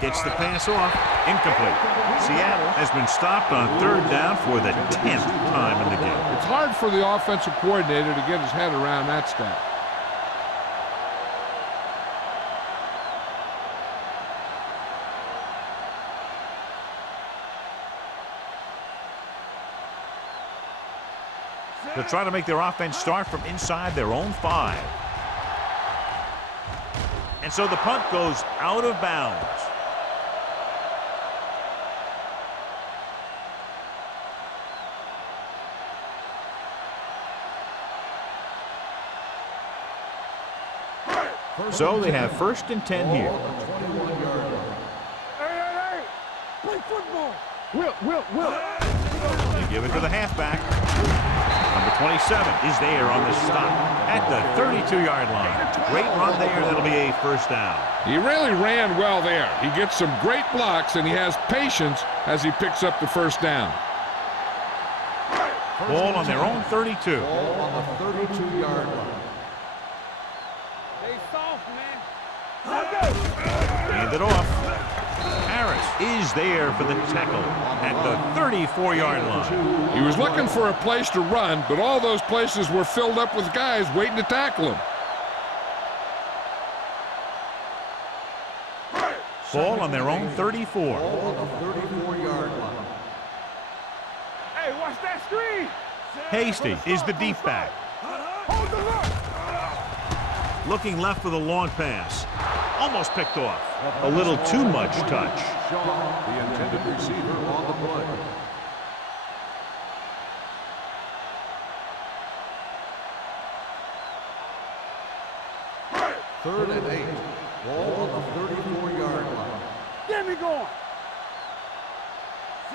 Gets the pass off. Incomplete. Seattle has been stopped on 3rd down for the 10th time in the game. It's hard for the offensive coordinator to get his head around that stat. They'll try to make their offense start from inside their own 5. And so the punt goes out of bounds. So they have 1st and 10 here. Hey, hey, hey. Play football. Will. They give it to the halfback. Number 27 is there on the stop at the 32-yard line. Great run there. That'll be a first down. He really ran well there. He gets some great blocks, and he has patience as he picks up the first down. Ball on their own 32. Ball on the 32-yard line. Stay soft, man. Hand it off. Harris is there for the tackle at the 34-yard line. He was looking for a place to run, but all those places were filled up with guys waiting to tackle him. Ball on their own 34. Ball on the 34-yard line. Hey, watch that screen. Hasty is the deep back. Hold the look. Looking left for the long pass. Almost picked off. A little too much touch. Shaw, the intended receiver on the play. Third and 8. Ball on the 34-yard line. Get me going.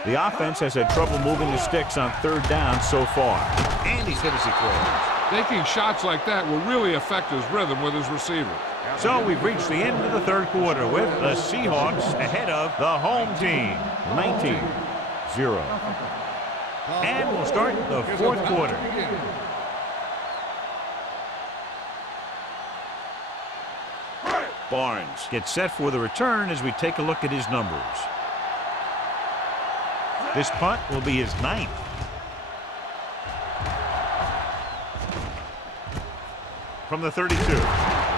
The offense has had trouble moving the sticks on third down so far. And he's hit as he throws. Taking shots like that will really affect his rhythm with his receiver. So we've reached the end of the third quarter with the Seahawks ahead of the home team, 19-0. And we'll start the fourth quarter. Barnes gets set for the return as we take a look at his numbers. This punt will be his 9th. From the 32.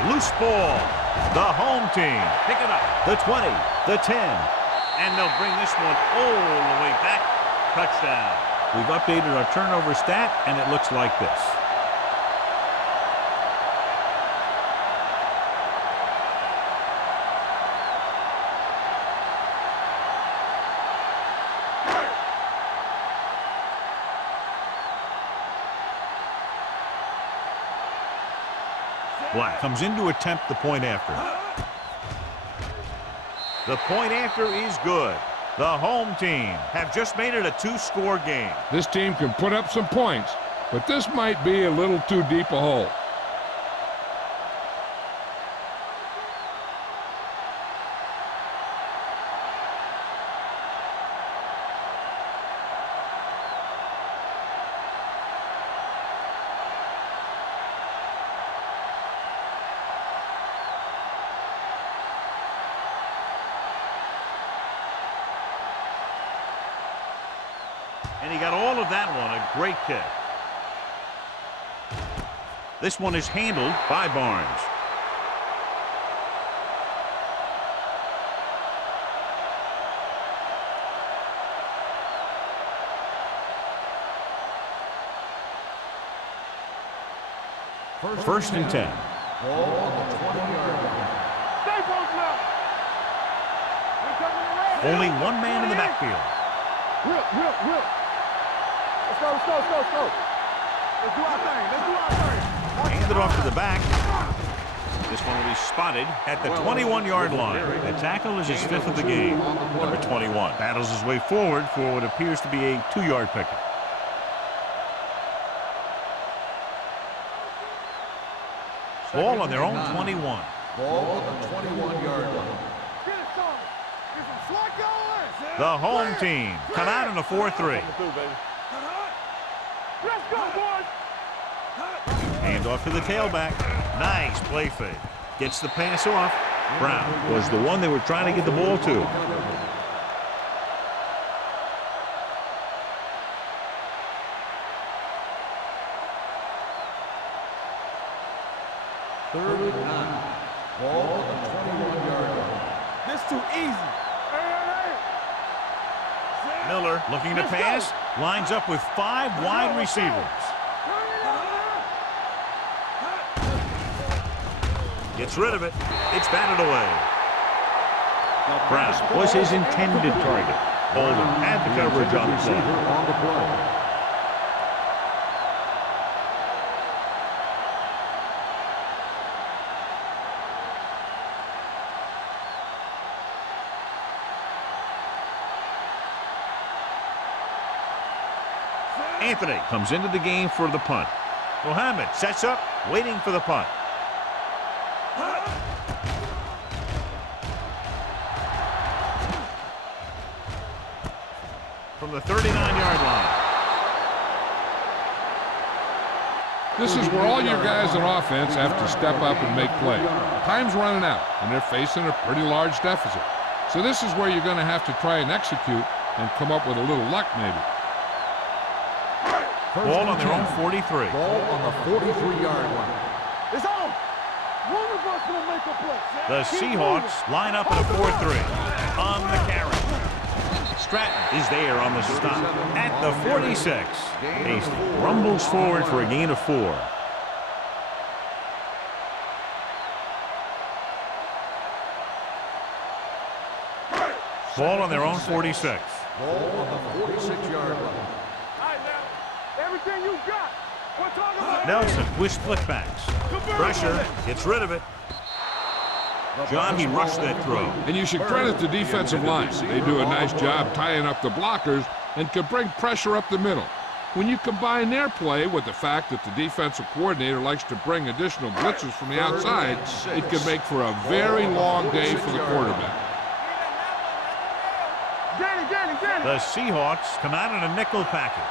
Loose ball. The home team. Pick it up. The 20. The 10. And they'll bring this one all the way back. Touchdown. We've updated our turnover stat, and it looks like this. Black comes in to attempt the point after. The point after is good. The home team have just made it a 2-score game. This team can put up some points, but this might be a little too deep a hole. And he got all of that one. A great kick. This one is handled by Barnes. First and 10. Ball on the 20-yard line. Stay posted up. We're coming around. Only one man in the backfield. Whip. Let's go. Let's do our thing. Hand it off to the back. This one will be spotted at the 21-yard line. The tackle is his 5th of the game. Number 21 battles his way forward for what appears to be a 2-yard pickup. Ball on their own 21. Ball on the 21-yard line. Get it started. Get some slack going. The home team come out in a 4-3. Let's go, boys. Hand off to the tailback. Nice play fake. Gets the pass off. Brown was the one they were trying to get the ball to. Third and 9. Ball on the 21-yard line. This too easy. Miller looking to pass. Lines up with 5 wide receivers. Gets rid of it. It's batted away. Brown was his intended target. Holden had the coverage on the play. On the play. Anthony comes into the game for the punt. Mohammed sets up, waiting for the punt. From the 39-yard line. This is where all your guys on offense have to step up and make plays. Time's running out, and they're facing a pretty large deficit. So this is where you're going to have to try and execute and come up with a little luck, maybe. Ball on their own 43. Ball on the 43-yard line. It's on. One of us will make a play. The Seahawks line up in a 4-3 on the carry. Stratton is there on the stop at the 46. Hasty rumbles forward for a gain of 4. Ball on their own 46. Ball on the 46-yard line. All right, now. Everything you got. We're talking about Nelson with split-backs. Pressure, gets rid of it. John, he rushed that throw. And you should credit the defensive line. They do a nice job tying up the blockers and can bring pressure up the middle. When you combine their play with the fact that the defensive coordinator likes to bring additional blitzers from the outside, it can make for a very long day for the quarterback. The Seahawks come out in a nickel package.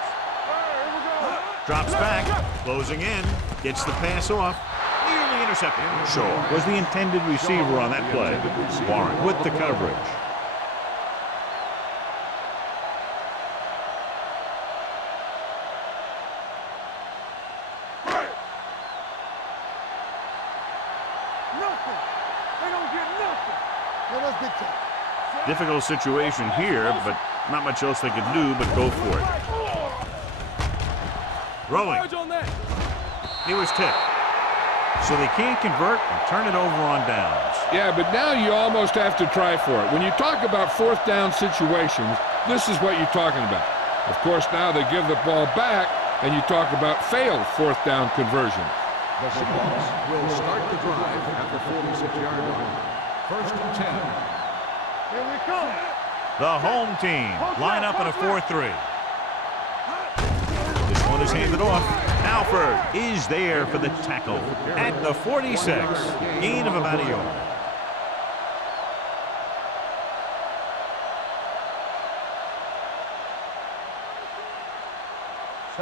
Drops back, closing in, gets the pass off. Nearly intercepted. Shaw was the intended receiver on that play. Warren with the coverage. nothing. They don't get nothing. Now let's get to it. Difficult situation here, but not much else they can do but go for it. Throwing. He was tipped. So they can't convert and turn it over on downs. Yeah, but now you almost have to try for it. When you talk about fourth down situations, this is what you're talking about. Of course, now they give the ball back, and you talk about failed fourth down conversions. The Seahawks will start the drive at the 46-yard line. 1st and 10. Here we come. The home team line up in a 4-3. This one is handed off. Alford is there for the tackle at the 46. Gain of about a yard.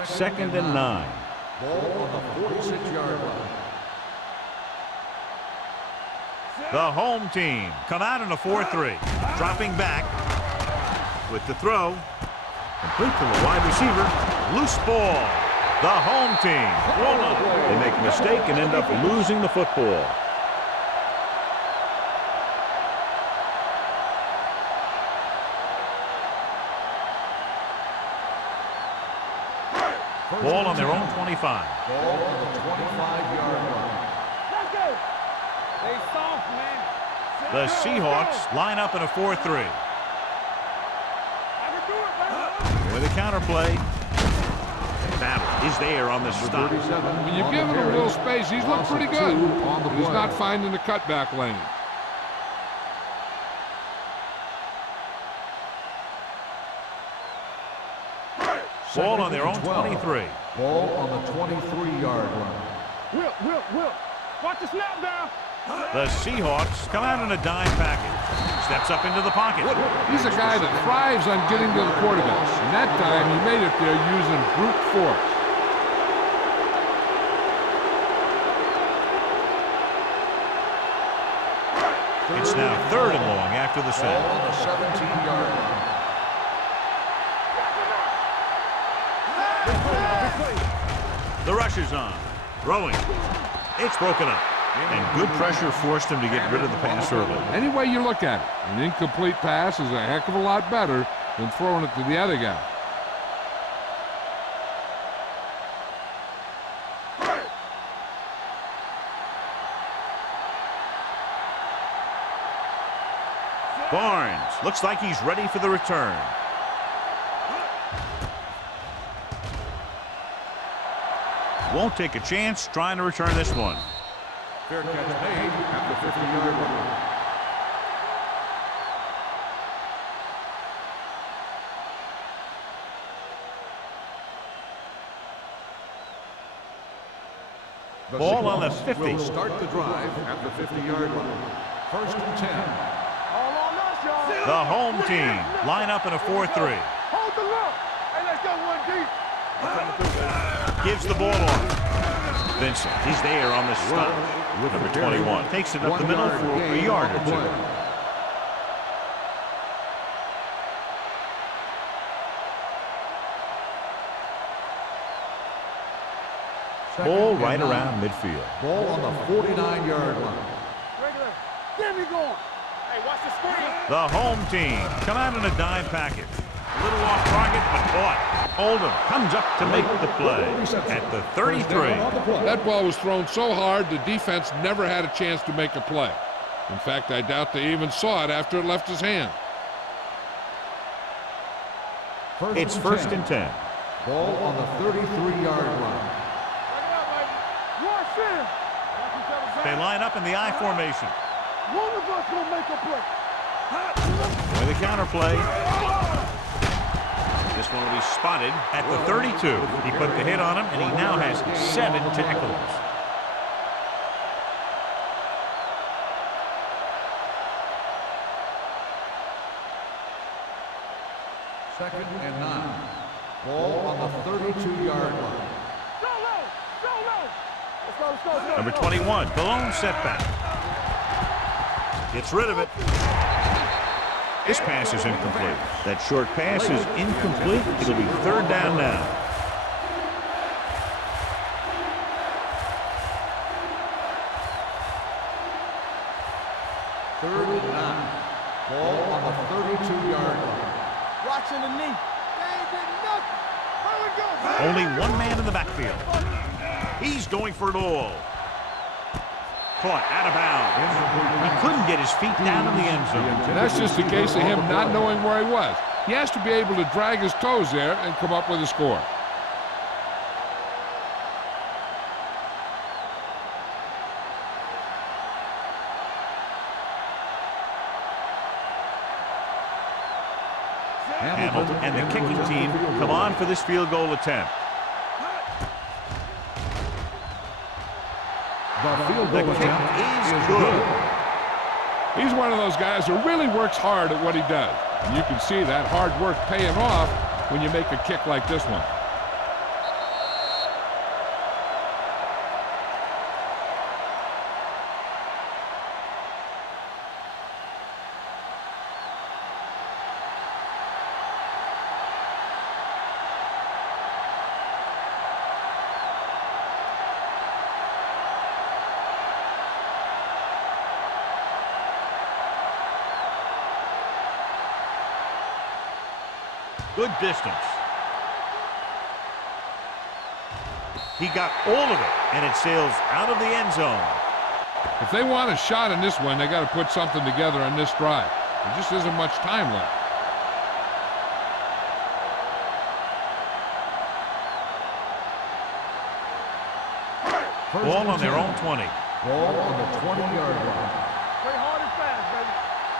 Second and 9. Ball on the 46-yard line. The home team come out in a 4-3. Dropping back with the throw. Complete to the wide receiver. Loose ball. The home team. They make a mistake and end up losing the football. Ball on their own 25. Ball on the 25-yard line. Let's go. They soft, man. The Seahawks line up in a 4-3. I can do it, baby. With a counterplay. Battle is there on the stop. 37. When you give him a little space, he's looked pretty good. But he's not finding the cutback lane. Ball on their own 23. Ball on the 23-yard line. Will. Watch the snap down. The Seahawks come out in a dime package. Steps up into the pocket. He's a guy that thrives on getting to the quarterback. And that time, he made it there using brute force. It's now 3rd and long after the Ball snap. on the 17-yard line. The rush is on. Throwing. It's broken up. And good pressure forced him to get rid of the pass early. Any way you look at it, an incomplete pass is a heck of a lot better than throwing it to the other guy. Barnes looks like he's ready for the return. Won't take a chance trying to return this one. Fair catch made at the 50-yard line. The Ball on the Seahawks 50. will start the drive at the 50-yard line. 1st and 10. All on us, y'all. The home team line up in a 4-3. Hold the look. Hey, let's go one deep. Gives the ball off. Vincent, he's there on the stop. Number 21 takes it up the middle for a yard or two. Ball right around midfield. Ball on the 49-yard line. Regular. Get me going. Hey, watch the screen. The home team come out in a dime package. A little off target, but caught. Oldham comes up to make the play at the 33. That ball was thrown so hard the defense never had a chance to make a play. In fact, I doubt they even saw it after it left his hand. It's 1st and 10. Ball on the 33-yard line. They line up in the I formation. One of us will make a play. With a counter play. This one will be spotted at the 32. He put the hit on him, and he now has 7 tackles. Second and 9. Ball on the 32-yard line. Go low. Go low. Let's go, let's go, let's go. Number 21, the lone setback. Gets rid of it. This pass is incomplete. That short pass is incomplete. It'll be 3rd down now. Third and 9. Ball on the 32-yard line. Watching the knee. They ain't getting nothing. Where we go? Only one man in the backfield. He's going for it all. Caught out of bounds. He couldn't get his feet down in the end zone. And that's just a case of him not knowing where he was. He has to be able to drag his toes there and come up with a score. Hamilton and the kicking team come on for this field goal attempt. The field The goal kick attempt is good. He's one of those guys who really works hard at what he does. And you can see that hard work paying off when you make a kick like this one. Good distance. He got all of it, and it sails out of the end zone. If they want a shot in this one, they got to put something together on this drive. There just isn't much time left. Ball on their own 20. Ball on the 20-yard line. Play hard and fast, baby.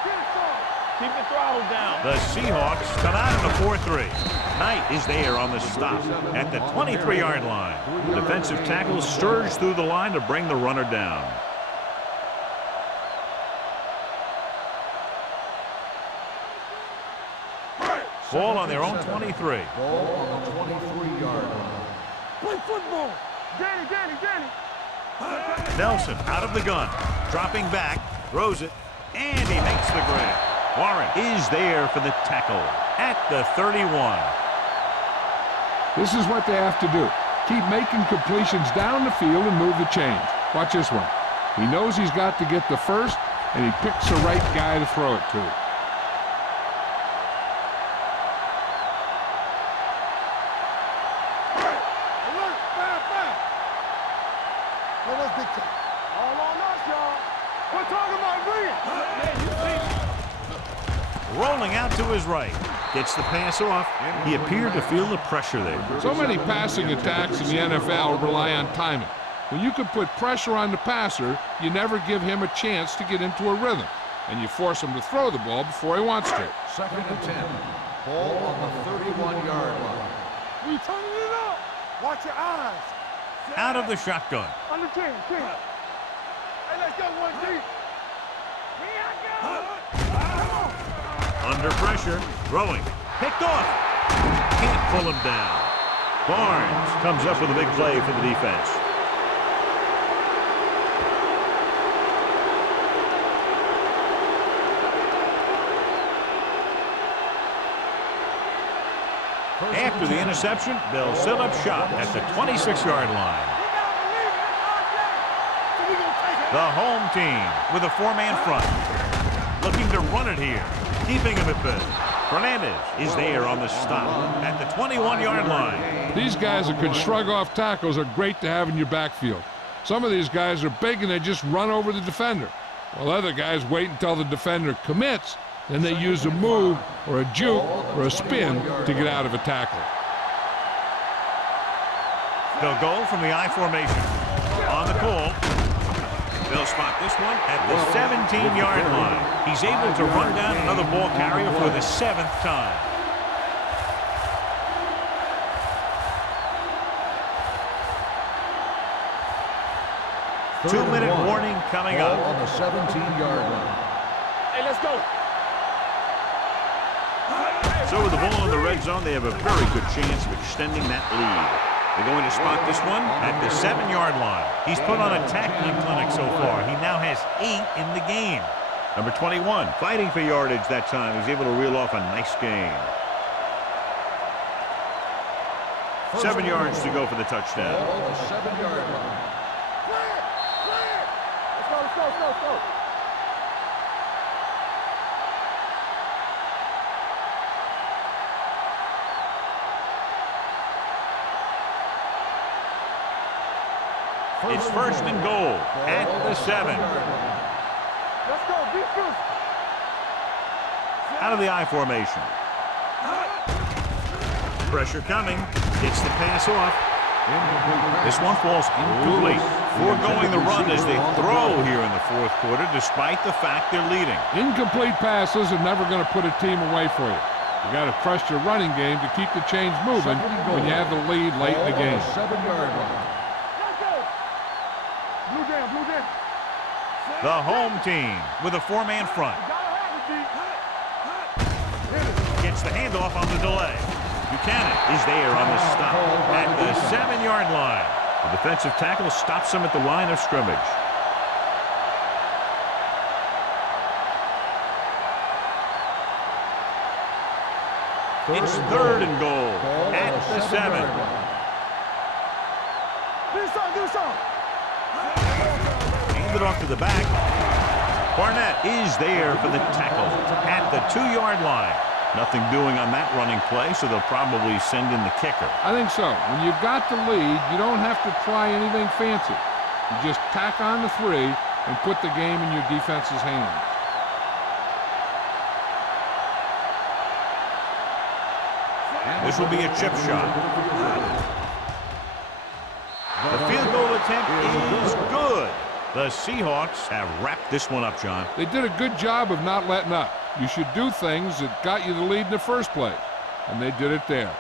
Get it started. Keep the throttle down. The Seahawks come out in a 4-3. Knight is there on the stop at the 23-yard line. The defensive tackle surged through the line to bring the runner down. Ball on their own 23. Ball on the 23-yard line. Play football. Danny, Danny, Danny. Nelson out of the gun, dropping back, throws it, and he makes the grab. Warren is there for the tackle at the 31. This is what they have to do. Keep making completions down the field and move the chains. Watch this one. He knows he's got to get the first, and he picks the right guy to throw it to. Alert, fast, fast. Let us dictate. All on us, y'all. We're talking about green. Rolling out to his right. Gets the pass off. He appeared to feel the pressure there. So many passing attacks in the NFL rely on timing. When you can put pressure on the passer, you never give him a chance to get into a rhythm, and you force him to throw the ball before he wants to. Second and 10. Ball on the 31-yard line. We turning it up. Watch your eyes. out of the shotgun. Under 10, 10. Hey, let's go 1 deep. Under pressure, throwing, picked off. Can't pull him down. Barnes comes up with a big play for the defense. After the interception, they'll set up shop at the 26-yard line. The home team with a 4-man front. Looking to run it here. Keeping him at bay. Fernandez is there on the stop at the 21-yard line. These guys that can shrug off tackles are great to have in your backfield. Some of these guys are big and they just run over the defender. While other guys wait until the defender commits, then they use a move or a juke or a spin to get out of a tackle. They'll go from the I formation. On the call. They'll spot this one at the 17-yard line. He's able to run down another ball carrier for the 7th time. Two-minute warning coming up. On the 17-yard line. Hey, let's go. So with the ball in the red zone, they have a very good chance of extending that lead. They're going to spot this one at the 7-yard line. He's put on a tackling clinic so far. He now has 8 in the game. Number 21, fighting for yardage that time. He's able to reel off a nice gain. 7 yards to go for the touchdown. On the 7-yard line. Clear! Clear! Let's go, let's go, let's go, let's go. It's 1st and goal at the 7. Let's go, defense. Out of the I formation. Pressure coming. Gets the pass off. This one falls incomplete. Foregoing the run as they throw here in the 4th quarter, despite the fact they're leading. Incomplete passes are never going to put a team away for you. You got to trust your running game to keep the chains moving when you have the lead late in the game. 7-yard line. Blue jam, blue jam. The home team with a 4-man front. Gotta have it, D. Gets the handoff on the delay. Buchanan is there on the stop at the 7-yard line. The defensive tackle stops him at the line of scrimmage. It's 3rd and goal at the 7. Do something. Hand it off to the back. Barnett is there for the tackle at the 2-yard line. Nothing doing on that running play, so they'll probably send in the kicker. I think so. When you've got the lead, you don't have to try anything fancy. You just tack on the 3 and put the game in your defense's hands. This will be a chip shot. The field goal attempt is good. The Seahawks have wrapped this one up, John. They did a good job of not letting up. You should do things that got you the lead in the first place, and they did it there.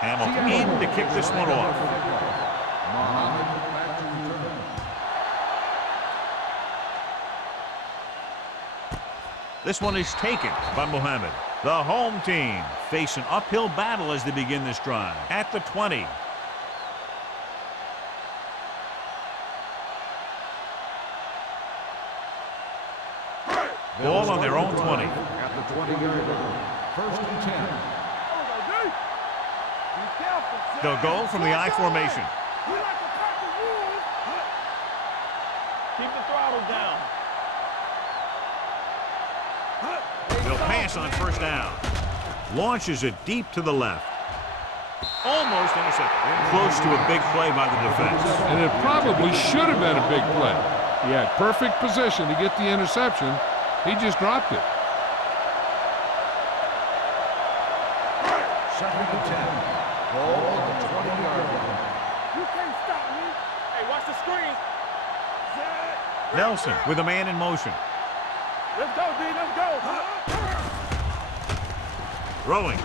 Hamilton in to kick this one off. This one is taken by Muhammad. The home team face an uphill battle as they begin this drive at the 20. Ball on their own 20. At the 20-yard line. 1st and 10. They'll go from the I formation. Keep the throttle down. They'll pass on 1st down. Launches it deep to the left. Almost intercepted. Close to a big play by the defense. And it probably should have been a big play. He had perfect position to get the interception. He just dropped it. Second and 10. Ball on the 20-yard line. You can't stop me. Hey, watch the screen. Nelson with a man in motion. Let's go, D. Let's go. Throwing.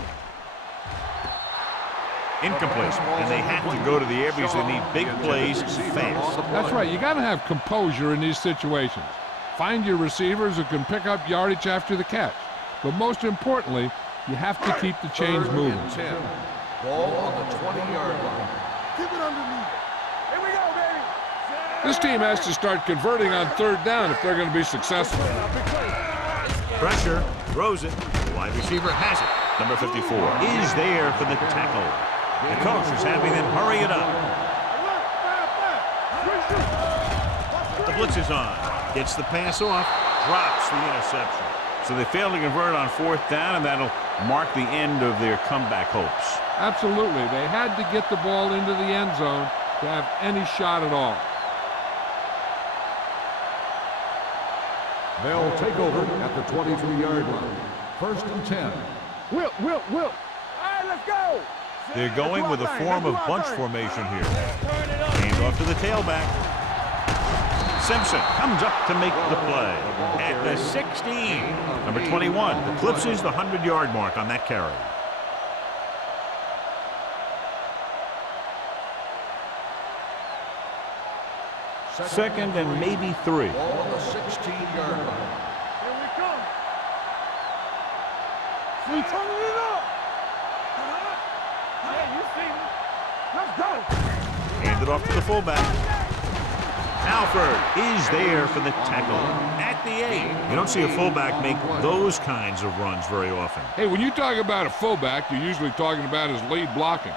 Incomplete. And they have to go to the air because they need big plays fast. That's right. You got to have composure in these situations. Find your receivers who can pick up yardage after the catch. But most importantly, you have to keep the chains moving. 10. Ball on the 20-yard line. Keep it underneath. Here we go, baby. This team has to start converting on third down if they're going to be successful. Pressure. Throws it. The wide receiver has it. Number 54 is there for the tackle. The coach is having them hurry it up. The blitz is on. Gets the pass off. Drops the interception. So they fail to convert on fourth down, and that'll mark the end of their comeback hopes. Absolutely. They had to get the ball into the end zone to have any shot at all. They'll take over at the 23-yard line. First and 10. Whip. All right, let's go. They're going with a form of bunch formation here. Hands off to the tailback. Simpson comes up to make the play at the 16. Number 21 eclipses the 100-yard mark on that carry. Second and maybe 3. Ball on the 16-yard line. Here we come. We turning it up. Yeah, you see me. Let's go. Handed off to the fullback. Alford is there for the tackle at the 8. You don't see a fullback make those kinds of runs very often. Hey, when you talk about a fullback, you're usually talking about his lead blocking.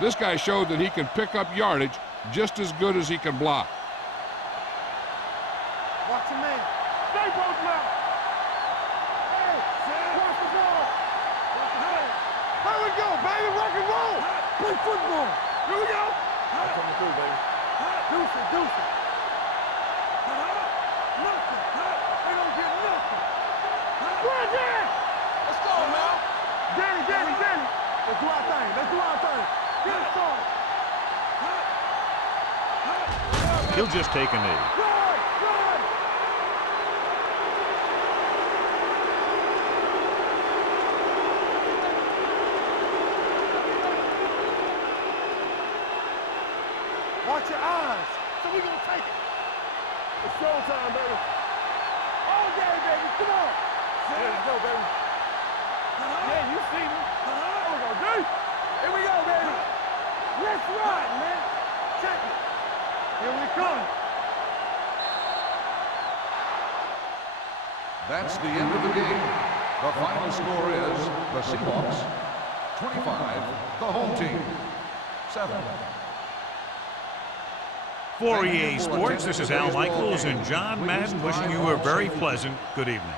This guy showed that he can pick up yardage just as good as he can block. Watch your man. Stay both now. Hey, watch the ball. Watch the play. Here we go, baby. Rock and roll. Play football. Here we go. Coming through, baby. Deuce it. Nothing. They don't get nothing. Right there. Let's go, man. Danny. Let's do our thing. Get it started. He'll just take a knee. Watch your eyes. So we're going to take it. It's showtime, baby. Oh, yeah, baby. Come on. Let's go, baby. Yeah, you see me. Here we go, dude. Here we go, baby. Let's ride, man. Check it. Here we come. That's the end of the game. The final score is the Seahawks 25, the home team 7. For EA Sports, this is Al Michaels and John Madden wishing you a very pleasant good evening.